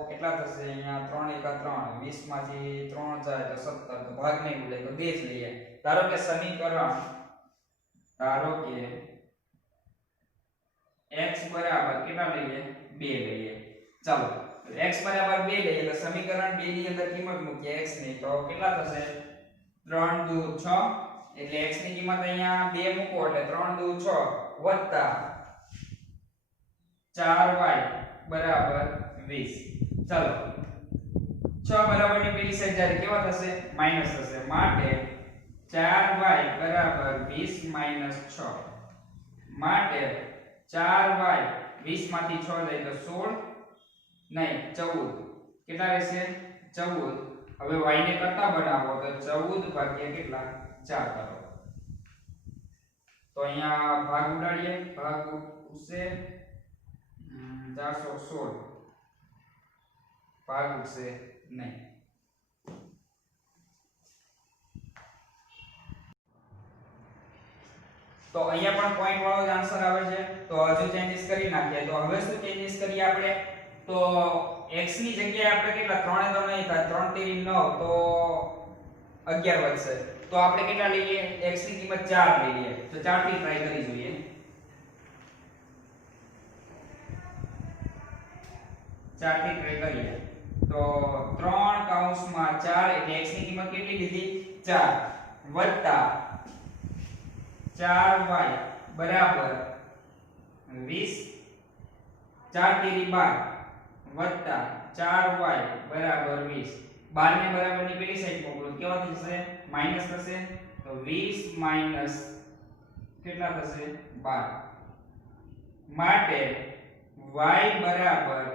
કેટલા થશે અહીંયા 3 1 3 20 માંથી 3 જાય તો 17 તો ભાગ નહીં ઉડે તો 2 જ લઈએ ધારો કે સમીકરણ x બરાબર કેટલા લઈએ 2 લઈએ ચાલો x બરાબર 2 લઈએ તો સમીકરણ 2 ની અંદર કિંમત મૂકીએ x ની તો કેટલા થશે 3 2 6 એટલે x ની કિંમત અહીંયા 2 મૂકો એટલે 3 2 6 વત્તા 4y બરાબર 20 ચાલો 6 બરાબરની પેલી સાઈડ જ્યારે કેવા થશે માઈનસ થશે માટે 4y બરાબર 20 માઈનસ 6 માટે 4y 20 માંથી 6 જાય તો 16 નહીં 14 કેટલા રહેશે 14. હવે y ને કરતા બનાવો તો 14 ભાગ્યા કેટલા 4 કરો. તો અહીંયા ભાગ ઉડાડીએ, ભાગ ઉડશે 416, ભાગ ઉડશે નહીં. તો અહીંયા પણ પોઈન્ટ વાળો જ આન્સર આવે છે. તો હજુ ચેન્જીસ કરી નાખીએ. તો હવે શું ચેન્જીસ કરીએ આપણે? તો x ની જગ્યાએ આપણે કેટલા 3 તો નહીં થાય, 3 તેરી 9 તો 11 વધશે. તો આપણે કેટલા લઈએ? x ની કિંમત 4 લઈએ. તો 4 થી ટ્રાય કરી જોઈએ. 4 થી ટ્રાય કરીએ. તો 3 કૌંસમાં 4 એટલે x ની કિંમત કેટલી લીધી? 4 વત્તા 4y બરાબર 20, 4 તેરી 12 વત્તા 4y બરાબર 20. 12 ને બરાબરની પેલી સાઈડ મોકલો, કેવા થશે? માઈનસ થશે. તો 20 માઈનસ કેટલા થશે? 12. માટે y બરાબર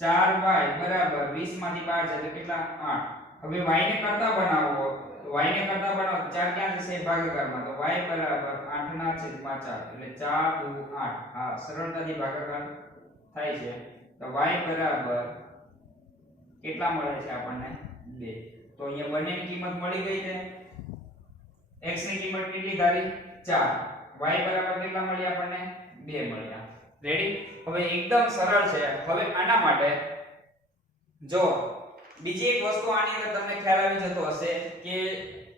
4y બરાબર 20 માંથી 12 જાય તો કેટલા? 8. હવે y ને કરતા બનાવો તો y ને કરતા બનાવો 4 ક્યાં જશે? ભાગાકારમાં. તો y બરાબર 8 ના છેદમાં 4 એટલે 4 દુ 8. હા, સરળતાથી ભાગાકાર થાય છે. તો y બરાબર કેટલા મળે છે આપણને? 2. તો અહીંયા બંનેની કિંમત મળી ગઈ છે. x ની કિંમત કેટલી ધારી? 4. y બરાબર કેટલા મળી આપણને? 2 મળ્યા. રેડી? હવે એકદમ સરળ છે. હવે આના માટે જો બીજી એક વસ્તુ આની અંદર તમને ખ્યાલ આવી જતો હશે કે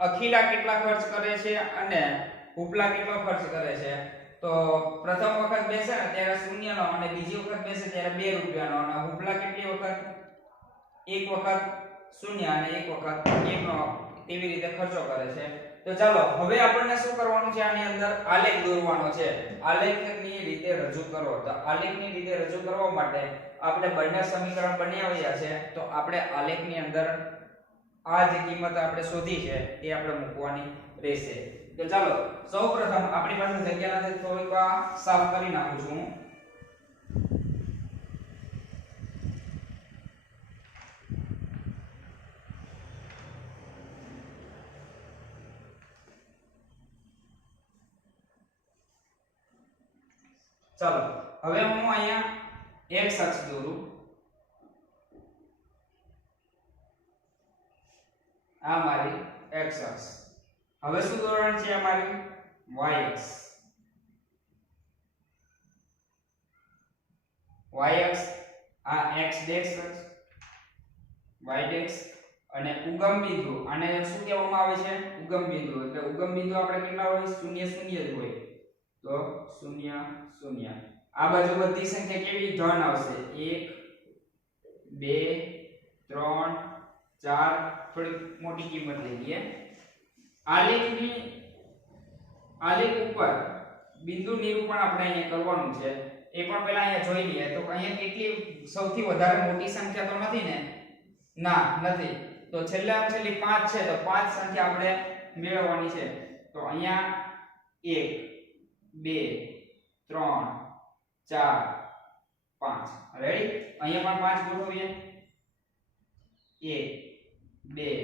અખિલા કેટલા ખર્ચ કરે છે અને ઉપલા કેટલો ખર્ચ કરે છે. તો પ્રથમ વખત બેસે ને ત્યારે 0 નો અને બીજી વખત બેસે ત્યારે 2 રૂપિયાનો અને ઉપલા કેટલી વખત? એક વખત 0 અને એક વખત 1 નો એવી રીતે ખર્ચો કરે છે. તો ચાલો હવે આપણને શું કરવાનું છે? આની અંદર આલેખ દોરવાનો છે. આલેખની રીતે રજૂ કરો. તો આલેખની રીતે રજૂ કરવા માટે આપણે બંને સમીકરણ બનાવ્યા છે. તો આપણે આલેખની અંદર આ જે કિંમત આપણે શોધી છે એ આપણે મૂકવાની રહેશે. તો ચાલો સૌપ્રથમ આપણી પાસે જગ્યા નથી, થોડીક સાફ કરી નાખું છું. ચાલો હવે હું અહીંયા x અક્ષ દોરું. આ મારી x અક્ષ. હવે શું દોરવાનું છે? અમારી y અક્ષ. y અક્ષ આ x ડેશ અક્ષ y ડેશ અને ઉગમ બિંદુ આને શું કહેવામાં આવે છે? ઉગમ બિંદુ. એટલે ઉગમ બિંદુ આપણે કેટલા હોય? 0 0 જ હોય. તો 0 0. આ બાજુ બધી સંખ્યા કેવી ધન આવશે? 1 2 3 4. થોડી મોટી કિંમત લઈએ. આલેખ ઉપર બિંદુ નિરૂપણ આપણે અહીંયા કરવાનું છે. એ પણ પહેલા અહીંયા જોઈ લઈએ. તો અહીંયા કેટલી સૌથી વધારે મોટી સંખ્યા તો નથી ને? ના, નથી. તો છેલ્લામાં છેલ્લી 5 છે. તો 5 સંખ્યા આપણે મેળવવાની છે. તો અહીંયા 1 2 3 4 5. રેડી? અહીંયા પણ 5 ગોઠવીએ. 1 2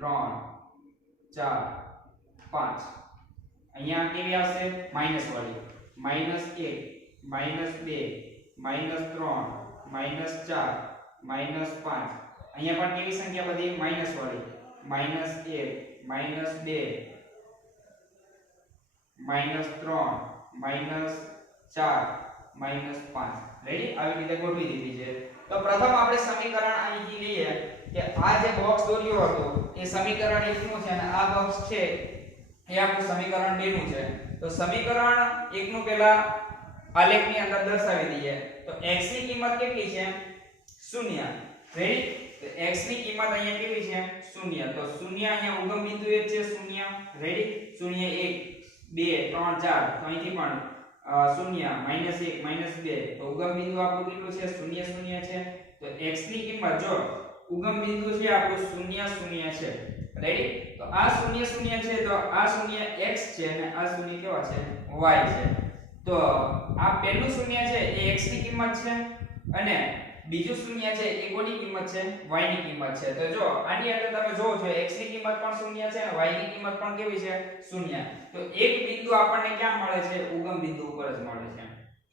3 4 5. અહીંયા કેવી આવશે? માઈનસ વાળી. -1 -2 -3 -4 -5. અહીંયા પણ કેવી સંખ્યા બધી? માઈનસ વાળી. -1 -2 -3 -4 -5. રેડી? આવી રીતે ગોઠવી દીધી છે. તો પ્રથમ આપણે સમીકરણ અહીંથી લઈએ કે આ જે બોક્સ દોર્યો હતો એ સમીકરણ 1 નું છે અને આ બોક્સ છે એ આપણું સમીકરણ 2 નું છે. તો સમીકરણ 1 નું પહેલા આલેખની અંદર દર્શાવી દઈએ. તો x ની કિંમત કેટલી છે? 0. રેડી? તો x ની કિંમત અહીંયા કેવી છે? 0. તો 0 અહીંયા ઉગમ બિંદુ એ છે 0. રેડી? 0 1 2 3 4. તો અહીંથી પણ 0 -1 -2. તો ઉગમ બિંદુ આપણું કેટલું છે? 0 0 છે. તો x ની કિંમત જો ઉગમ બિંદુ છે આપણું 0 0 છે. રેડી? તો આ 0 0 છે. તો આ 0 x છે અને આ 0 કેવા છે? y છે. તો આ પહેલું 0 છે એ x ની કિંમત છે અને બીજું શૂન્ય છે એ કોની કિંમત છે? y ની કિંમત છે. તો જો આની અંદર તમે જોવો છો x ની કિંમત પણ શૂન્ય છે અને y ની કિંમત પણ કેવી છે? શૂન્ય. તો એક બિંદુ આપણને ક્યાં મળે છે? ઉગમ બિંદુ ઉપર જ મળે છે.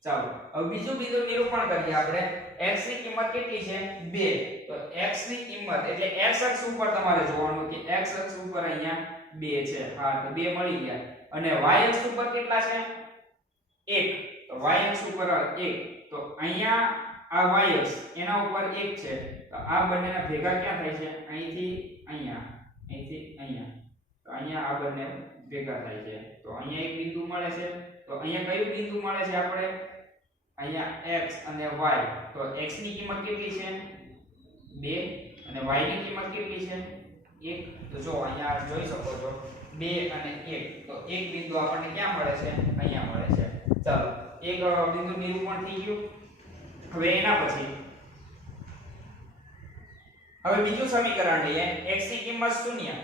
ચાલો હવે બીજું બિંદુ નિરૂપણ કરીએ આપણે. x ની કિંમત કેટલી છે? 2. તો x ની કિંમત એટલે x અક્ષ ઉપર તમારે જોવાનું કે x અક્ષ ઉપર અહીંયા 2 છે. હા તો 2 મળી ગયા. અને y અક્ષ ઉપર કેટલા છે? 1. તો y અક્ષ ઉપર 1. તો અહીંયા આ y અક્ષ એના ઉપર 1 છે. તો આ બંનેના ભેગા ક્યાં થાય છે? અહીંથી અહીંયા, અહીંથી અહીંયા. તો અહીંયા આ બંને ભેગા થાય છે. તો અહીંયા એક બિંદુ મળે છે. તો અહીંયા કયું બિંદુ મળે છે આપણે? અહીંયા x અને y. તો x ની કિંમત કેટલી છે? 2 અને y ની કિંમત કેટલી છે? 1. તો જો અહીંયા જોઈ શકો છો 2 અને 1. તો એક બિંદુ આપણને ક્યાં મળે છે? અહીંયા મળે છે. ચાલો એક બિંદુ નિરૂપણ થઈ ગયું. હવે એના પછી હવે બીજું સમીકરણ લઈએ. x ની કિંમત 0.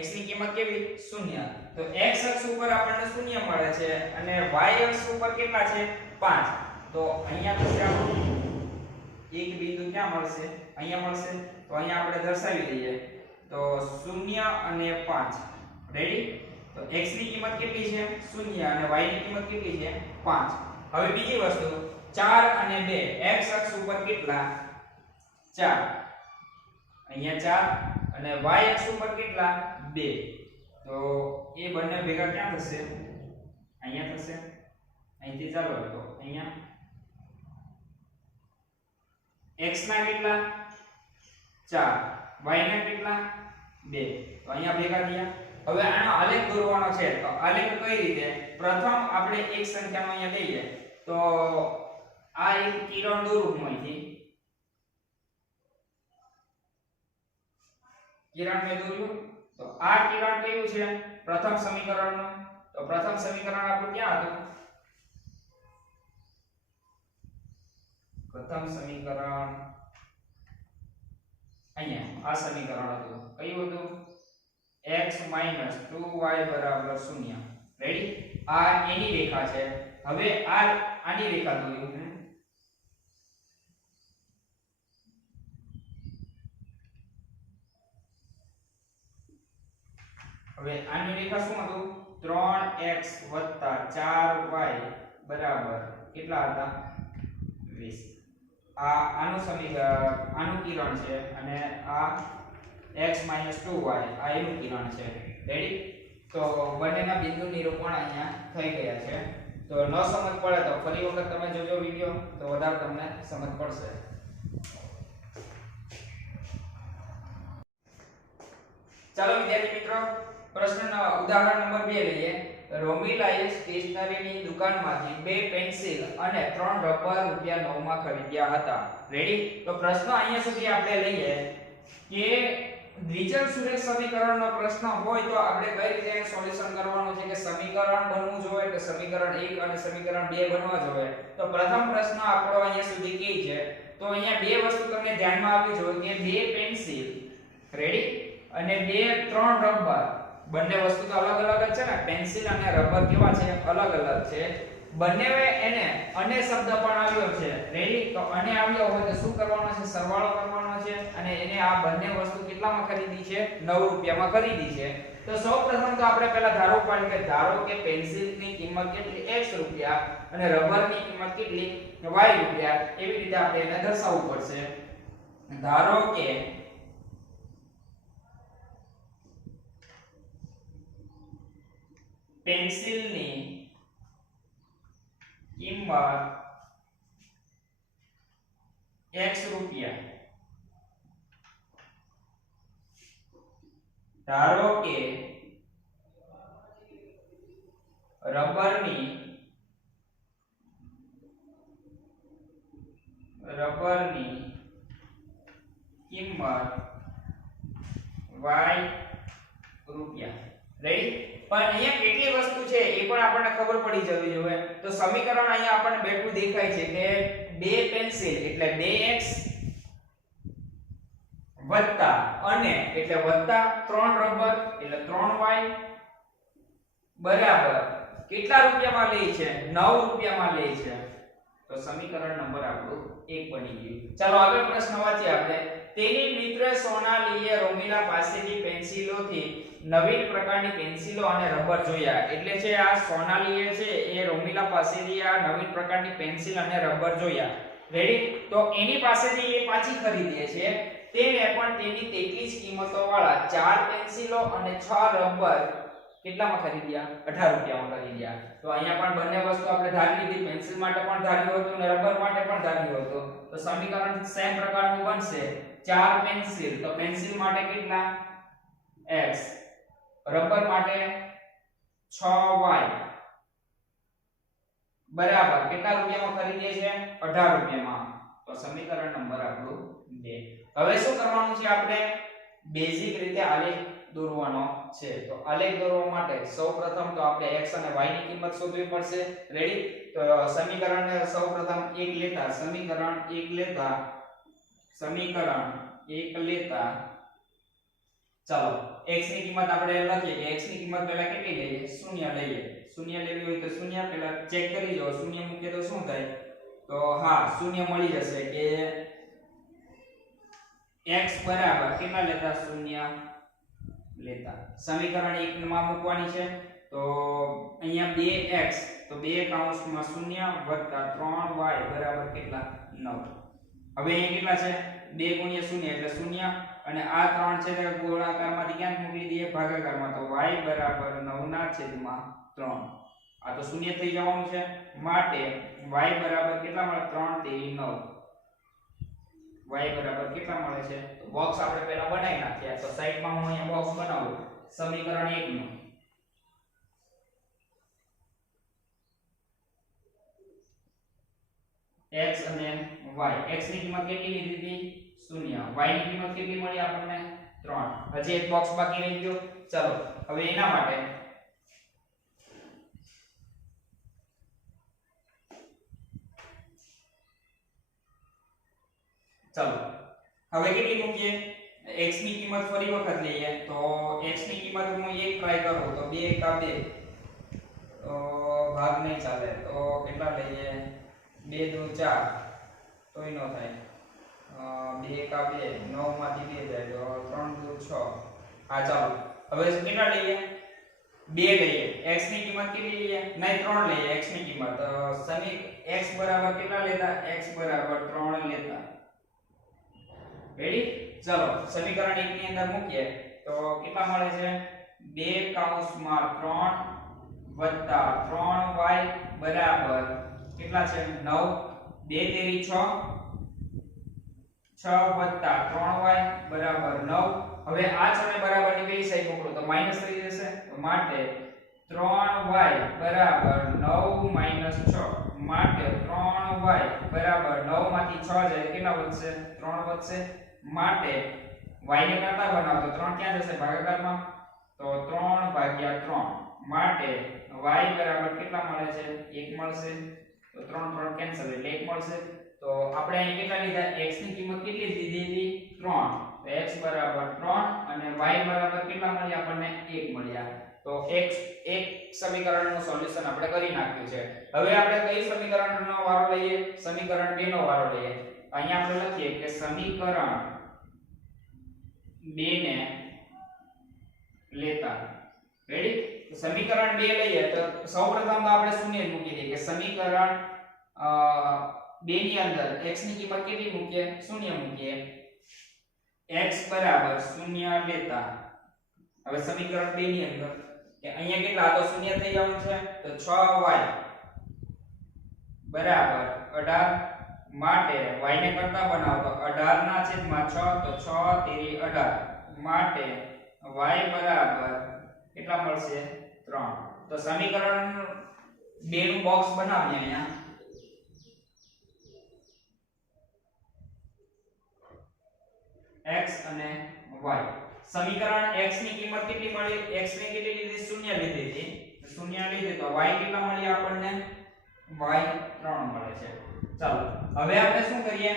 x ની કિંમત કેવી? 0. તો x અક્ષ ઉપર આપણને 0 મળે છે અને y અક્ષ ઉપર કેટલા છે? 5. તો અહીંયા થશે આપણું એક બિંદુ ક્યાં મળશે? અહીંયા મળશે. તો અહીંયા આપણે દર્શાવી દઈએ. તો 0 અને 5. રેડી? તો x ની કિંમત કેટલી છે? 0 અને y ની કિંમત કેટલી છે? 5. હવે બીજી વસ્તુ 4 અને 2. x અક્ષ ઉપર કેટલા? 4. અહીંયા 4 અને y અક્ષ ઉપર કેટલા? 2. તો એ બંને ભેગા ક્યાં થશે? અહીંયા થશે. અહીંથી ચાલો તો અહીંયા x ના કેટલા? 4. y ના કેટલા? 2. તો અહીંયા ભેગા થયા. હવે આનો આલેખ દોરવાનો છે. તો આલેખ કઈ રીતે? પ્રથમ આપણે એક સંખ્યાનો અહીંયા લઈએ. તો આ એક કિરણ દોરું હું અહીંથી. કિરણ મેં દોર્યું. તો આ કિરણ કયું છે? પ્રથમ સમીકરણનું. તો પ્રથમ સમીકરણ આપણું ક્યાં હતું? પ્રથમ સમીકરણ અહીંયા આ સમીકરણ હતું. કયું હતું? x 2y 0. રેડી? આ એની રેખા છે. હવે આની રેખા દોર્યું. હવે આની રેખા શું હતું? 3x 4y કેટલા હતા? 20. આનું સમીકરણ આનું કિરણ છે અને આ x 2y આ એનું કિરણ છે. રેડી? તો બંનેના બિંદુ નિરૂપણ અહીંયા થઈ ગયા છે. તો ન સમજ પડે તો ફરી વખત તમે જોજો વિડિયો તો વધારે તમને સમજ પડશે. ચાલો વિદ્યાર્થી મિત્રો પ્રશ્ન ઉદાહરણ નંબર 2 લઈએ. રોમિલાએ સ્ટેશનરીની દુકાનમાંથી 2 પેન્સિલ અને 3 રબર રૂપિયા 9 માં ખરીદ્યા હતા. રેડી? તો પ્રશ્ન અહીંયા સુધી આપણે લઈએ કે દ્વિચલ સુરેખ સમીકરણનો પ્રશ્ન હોય તો આપણે કઈ રીતે એનું સોલ્યુશન કરવાનું છે કે સમીકરણ બનવું જોઈએ કે સમીકરણ 1 અને સમીકરણ 2 બનવા જોઈએ. તો પ્રથમ પ્રશ્ન આપણો અહીંયા સુધી કે છે. તો અહીંયા બે વસ્તુ તમને ધ્યાનમાં આવવી જોઈએ કે 2 પેન્સિલ રેડી અને 3 રબર. બંને વસ્તુ તો અલગ અલગ જ છે ને. પેન્સિલ અને રબર કેવા છે? અલગ અલગ છે. બંનેવે એને અને શબ્દ પણ આવ્યો છે. રેડી? તો અને આવ્યો હોય તો શું કરવાનો છે? સરવાળો કરવાનો છે. અને એને આ બંને વસ્તુ કેટલામાં ખરીદી છે? 9 રૂપિયામાં ખરીદી છે. તો સૌપ્રથમ તો આપણે પહેલા ધારો પાડીએ કે ધારો કે પેન્સિલની કિંમત કેટલી? x રૂપિયા અને રબરની કિંમત કેટલી? y રૂપિયા. એવી રીતે આપણે એને દર્શાવવું પડશે. ધારો કે પેન્સિલની કિંમત x રૂપિયા. ધારો કે રબરની કિંમત y રૂપિયા. રેડી? પણ અહીંયા કેટલી વસ્તુ છે એ પણ આપણને ખબર પડી જવી જોઈએ. તો સમીકરણ અહીંયા આપણને બેઠું દેખાય છે કે 2 પેન્સિલ એટલે 2x વત્તા અને એટલે વત્તા 3 રબર એટલે 3y બરાબર કેટલા રૂપિયામાં લે છે? 9 રૂપિયામાં લે છે. તો સમીકરણ નંબર આપણું 1 બની ગયું. ચાલો આગળ પ્રશ્ન વાંચીએ આપણે. તેની મિત્ર સોનાલીએ રોમિલા પાસેથી પેન્સિલોથી નવીન પ્રકારની પેન્સિલો અને રબર જોયા. એટલે છે આ સોનાલીએ છે એ રોમિલા પાસેથી આ નવીન પ્રકારની પેન્સિલ અને રબર જોયા. રેડી? તો એની પાસેથી એ પાછી ખરીદે છે. તેને પણ તેની તેટલી જ કિંમતો વાળા 4 પેન્સિલો અને 6 રબર કેટલામાં ખરીદ્યા? 18 રૂપિયામાં ખરીદ્યા. તો અહીંયા પણ બંને વસ્તુ આપણે ધારી લીધી. પેન્સિલ માટે પણ ધાર્યું હતું અને રબર માટે પણ ધાર્યું હતું. તો સમીકરણ સેમ પ્રકારનું બનશે. 4 પેન્સિલ, તો પેન્સિલ માટે કેટલા? x, રબર માટે 6y બરાબર કેટલા રૂપિયામાં ખરીદીએ છે? 18 રૂપિયામાં. તો સમીકરણ નંબર આપણું 2. હવે શું કરવાનું છે? આપણે બેઝિક રીતે આલેખ દોરવાનો છે. તો આલેખ દોરવા માટે સૌપ્રથમ તો આપણે x અને y ની કિંમત શોધવી પડશે. રેડી? તો સમીકરણને સૌપ્રથમ 1 લેતા સમીકરણ 1 લેતા ચાલો x ની કિંમત આપણે લખીએ કે x ની કિંમત પહેલા કેટલી લઈએ? 0 લઈએ. 0 લેવી હોય તો 0 પહેલા ચેક કરી જો. 0 મૂકીએ તો શું થાય? તો હા 0 મળી જશે કે x બરાબર કેટલા લેતા? 0 લેતા. સમીકરણ 1 માં મૂકવાની છે. તો અહીંયા 2x, તો 2 કૌંસમાં 0 વત્તા 3y બરાબર કેટલા? 9. હવે અહીંયા કેટલા છે? 2 ગુણ્યા 0 એટલે 0 અને આ 3 છે તે ગોળાકારમાંથી ક્યાં મૂકી દઈએ? ભાગાકારમાં. તો y બરાબર 9 ના છેદમાં 3. આ તો 0 થઈ જવાનું છે. માટે y બરાબર કેટલા મળે? 3 તેરી 9. y બરાબર કેટલા મળે છે? તો બોક્સ આપણે પહેલા બનાવી નાખ્યા. તો સાઈડમાં હું અહીંયા બોક્સ બનાવું. સમીકરણ 1 નું x અને y. x ની કિંમત કેટલી લીધી હતી? 0. y ની કિંમત કેટલી મળી આપણને? 3. હજી એક બોક્સ બાકી રહી ગયો. ચાલો હવે એના માટે ચાલો હવે કેટલી મૂકીએ? x ની કિંમત ફરી વખત લઈએ. તો x ની કિંમત હું 1 ટ્રાય કરું તો 2 કા 2 તો ભાગ નહીં ચાલે. તો કેટલા લઈએ? 2 દુ 4 તોય નો થાય. 2 કા 2 9 માંથી 2 જાય તો 3 દુ 6. હા ચાલો હવે કેટલા લઈએ? 2 લઈએ. x ની કિંમત કેટલી લઈએ? નહીં 3 લઈએ x ની કિંમત. x બરાબર કેટલા લેતા? x બરાબર 3 લેતા. રેડી? ચલો સમીકરણ 1 ની અંદર મૂકીએ તો કેટલા મળે છે? 2 કૌંસમાં 3 વત્તા 3y બરાબર કેટલા છે? 9. 2 તેરી 6 વત્તા 3y બરાબર 9. હવે આ છને બરાબરની પેલી સાઈડ મોકલો તો માઈનસ થઈ જશે. તો માટે 3y બરાબર 9 માઈનસ 6 માટે 3y બરાબર 9 માંથી 6 જાય કેટલા વધશે? 3 વધશે. માટે y ને કરતા બનાવો તો 3 ક્યાં જશે? ભાગાકારમાં. તો 3 ભાગ્યા 3 માટે y બરાબર કેટલા મળે છે? 1 મળશે. તો 3 3 કેન્સલ એટલે 1 મળશે. તો આપણે અહીં કેટલા લીધા? x ની કિંમત કેટલી લીધી હતી? 3. તો x બરાબર 3 અને y બરાબર કેટલા મળ્યા આપણને? 1 મળ્યા. તો એક સમીકરણનું સોલ્યુશન આપણે કરી નાખ્યું છે. હવે આપણે કઈ સમીકરણનો વારો લઈએ? સમીકરણ 2 નો વારો લઈએ. અહીંયા આપણે લખીએ કે સમીકરણ 2 ને લેતા. રેડી? તો સમીકરણ 2 લઈએ તો સૌપ્રથમ તો આપણે શૂન્ય મૂકી દઈએ કે સમીકરણ 2 ની અંદર x ની કિંમત કેટલી મૂકીએ? શૂન્ય મૂકીએ. x બરાબર 0 લેતા. હવે સમીકરણ 2 ની અંદર કે અહીંયા કેટલા? તો શૂન્ય થઈ જવાનું છે. તો 6y બરાબર 18 માટે y ને કરતા બનાવો તો 18 ના છેદમાં 6 તો 6 તેરી 18 માટે y બરાબર કેટલા મળશે? 3. તો સમીકરણ 2 નું બોક્સ બનાવીએ અહીંયા. x અને y. સમીકરણ x ની કિંમત કેટલી મળી? x ની કેટલી લીધી? 0 લીધી હતી. 0 લીધી તો y કેટલા મળી આપણને? y 3 મળે છે. ચાલો હવે આપણે શું કરીએ?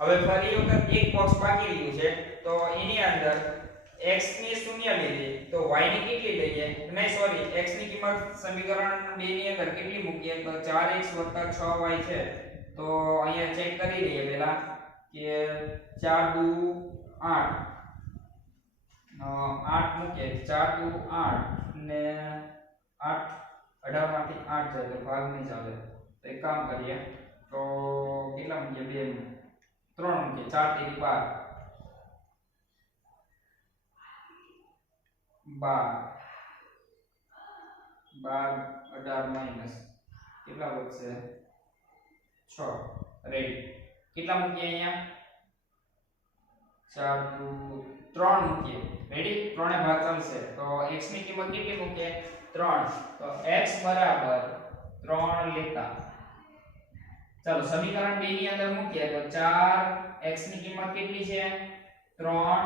હવે ફરી વખત એક બોક્સ બાકી રહ્યું છે. તો એની અંદર x ની 0 લીધી તો y ની કેટલી લઈએ? નહીં સોરી, x ની કિંમત સમીકરણ 2 ની અંદર કેટલી મૂકીએ? તો 4x 6y છે. તો અહીંયા ચેક કરી લઈએ પહેલા કે 4 દુ 8 8 મૂકીએ, 4 દુ 8 ને 8 18 માંથી 8 જાય તો ભાગ નહીં ચાલે. તો એક કામ કરીએ, તો કેટલા મૂકીએ? 2 3 મૂકીએ, 4 તેરી 12 18 માઈનસ કેટલા વધશે? 6. રેડી. કેટલા મૂકીએ અહીંયા? 4 દુ 3 મૂકીએ. રેડી? 3 એ ભાગ ચાલશે. તો x ની કિંમત કેટલી મૂકીએ? 3. તો x બરાબર 3 લેતા ચાલો સમીકરણ 2 ની અંદર મૂકીએ તો 4x ની કિંમત કેટલી છે? 3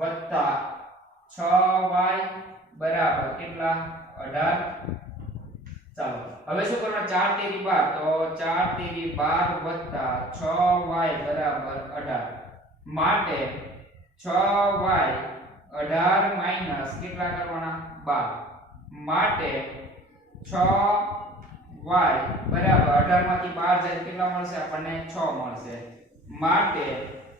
વત્તા 6y બરાબર કેટલા? 18. ચાલો હવે શું કરવાનું? 4 તેરી 12 તો 4 તેરી 12 વત્તા 6y બરાબર 18 માટે 6y 18 માઈનસ કેટલા કરવાના? 12 માટે 6y બરાબર 18 માંથી 12 જાય કેટલા મળશે? આપણને 6 મળશે. માટે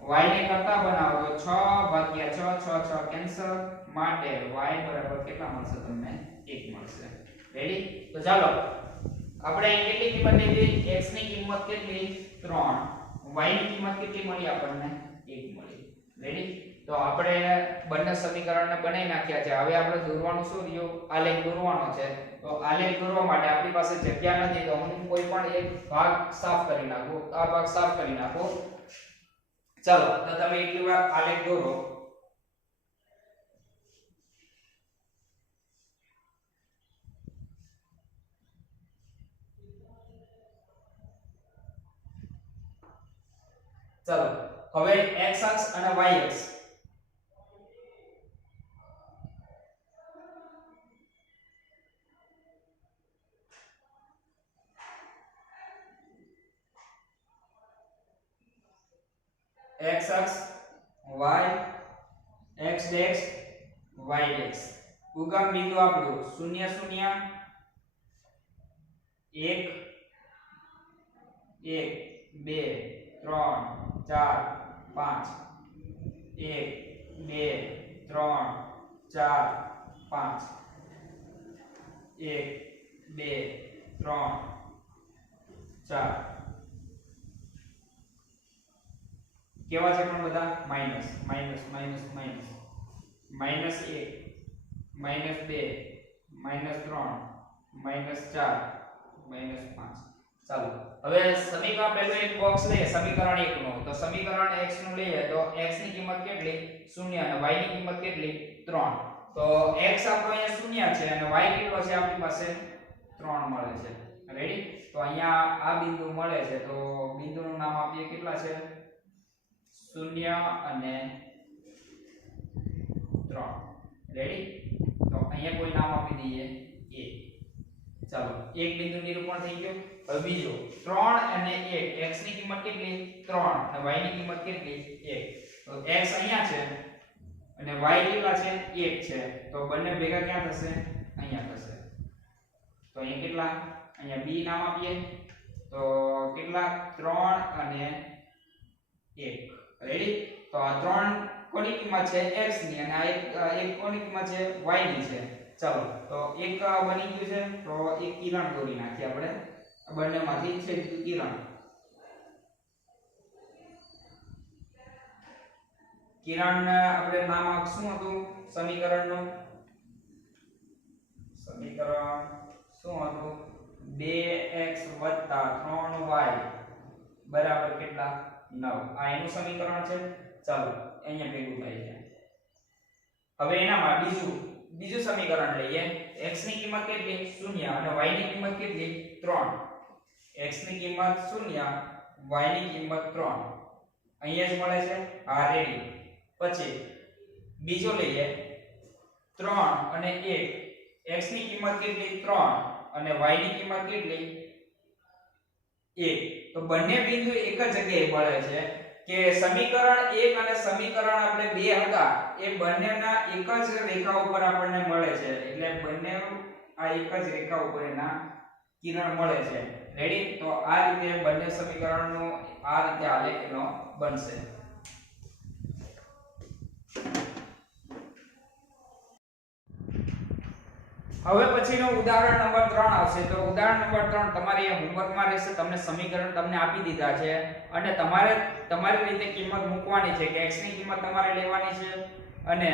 y ને કરતા બનાવો તો 6 ભાગ્યા 6 6 6 કેન્સલ માટે y બરાબર કેટલા મળશે? તમને 1 મળશે. રેડી? તો ચાલો આપણે અહીં કેટલી કિંમત લીધી? x ની કિંમત કેટલી? 3. y ની કિંમત કેટલી મળી? આપણને 1 મળી. રેડી? તો આપણે બંને સમીકરણને બનાવી નાખ્યા છે. હવે આપણે દોરવાનું શું રહ્યું? આલેખ દોરવાનો છે. તો આલેખ દોરવા માટે આપણી પાસે જગ્યા નથી, તો હું કોઈ પણ એક ભાગ સાફ કરી નાખું. આ ભાગ સાફ કરી નાખું. ચાલો તો તમે એટલી વાર આલેખ દોરો. ચાલો હવે x અક્ષ અને y અક્ષ x અક્ષ y x dash y dash ઉગમ બિંદુ આપણું 0 0 1 1 2 3 4 5 1 2 3 4 5 1 2 3 4 કેવા છે પણ બધા? Minus minus minus minus minus 1 minus 2 minus 3 minus 4 minus 5. ચાલો હવે સમીકરણ પહેલું એક બોક્સ લઈએ સમીકરણ 1 નું. તો સમીકરણ x નું લઈએ તો x ની કિંમત કેટલી? 0 અને y ની કિંમત કેટલી? 3. તો x આપણો અહીંયા 0 છે અને y કેટલો છે? આપણી પાસે 3 મળે છે. રેડી? તો અહીંયા આ બિંદુ મળે છે, તો બિંદુનું નામ આપીએ. કેટલા છે? 0 અને 3. રેડી? તો અહીંયા કોઈ નામ આપી દઈએ a. ચાલો એક બિંદુ નિરૂપણ થઈ ગયું. હવે બીજો 3 અને 1 x ની કિંમત કેટલી? 3 અને y ની કિંમત કેટલી? 1. તો x અહીંયા છે અને y કેટલા છે? 1 છે. તો બંને ભેગા ક્યાં થશે? અહીંયા થશે. તો અહીંયા કેટલા? અહીંયા b નામ આપીએ તો કેટલા? 3 અને 1. રેડી? તો આ 3 કોની કિંમત છે? x ની, અને આ એક કોની કિંમત છે? y ની છે. ચાલો તો એક બની ગયું છે. તો એક કિરણ દોરી નાખીએ આપણે. આ બંનેમાંથી છે કિરણ. કિરણ આપણે નામ શું હતું સમીકરણનું? સમીકરણ શું હતું? 2x 3y બરાબર કેટલા? 9. આ એનું સમીકરણ છે. ચાલો અહીંયા ભેગું થાય છે. હવે એનામાં બીજું સમીકરણ લઈએ. x ની કિંમત કેટલી? 0 અને y ની કિંમત કેટલી? 3. x ની કિંમત 0 y ની કિંમત 3 અહીંયા જ મળે છે. હા રેડી. પછી બીજો લઈએ 3 અને 1. x ની કિંમત કેટલી? 3 અને y ની કિંમત કેટલી? 1. તો બંને બિંદુ એક જ જગ્યાએ મળે છે. કે સમીકરણ 1 અને સમીકરણ આપણે 2 હતા એ બંનેના એક જ રેખા ઉપર આપણને મળે છે, એટલે બંને આ એક જ રેખા ઉપર એના કિરણ મળે છે. રેડી? તો આ રીતે બંને સમીકરણનો આ રીતે આલેખ એનો બનશે. હવે પછીનું ઉદાહરણ નંબર 3 આવશે. તો ઉદાહરણ નંબર 3 તમારી હોમવર્કમાં રહેશે. તમને સમીકરણ તમને આપી દીધા છે અને તમારે તમારી રીતે કિંમત મૂકવાની છે કે x ની કિંમત તમારે લેવાની છે અને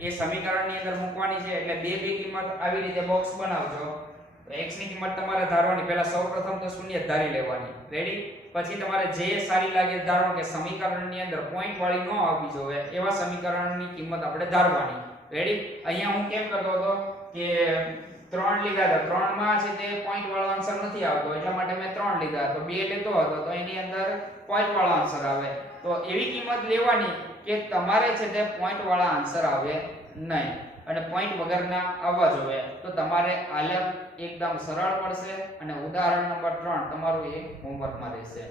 એ સમીકરણની અંદર મૂકવાની છે. એટલે બે કિંમત આવી રીતે બોક્સ બનાવજો. તો x ની કિંમત તમારે ધારવાની. પહેલા સૌપ્રથમ તો શૂન્ય ધારી લેવાની. રેડી? પછી તમારે જે સારી લાગે ધારો કે સમીકરણની અંદર પોઈન્ટ વાળી ન આવવી જોઈએ એવા સમીકરણની કિંમત આપણે ધારવાની. રેડી? અહીંયા હું કેમ કરતો હતો કે 3 લીધા હતા, 3 માં છે તે પોઈન્ટ વાળો આન્સર નથી આવતો એટલા માટે મેં 3 લીધા. તો 2 લેતો હતો તો એની અંદર પોઈન્ટ વાળો આન્સર આવે. તો એવી કિંમત લેવાની કે તમારે છે તે પોઈન્ટ વાળા આન્સર આવે નહીં અને પોઈન્ટ વગરના આવવા જોઈએ. તો તમારે આલેખ એકદમ સરળ પડશે અને ઉદાહરણ નંબર 3 તમારું એ હોમવર્કમાં રહેશે.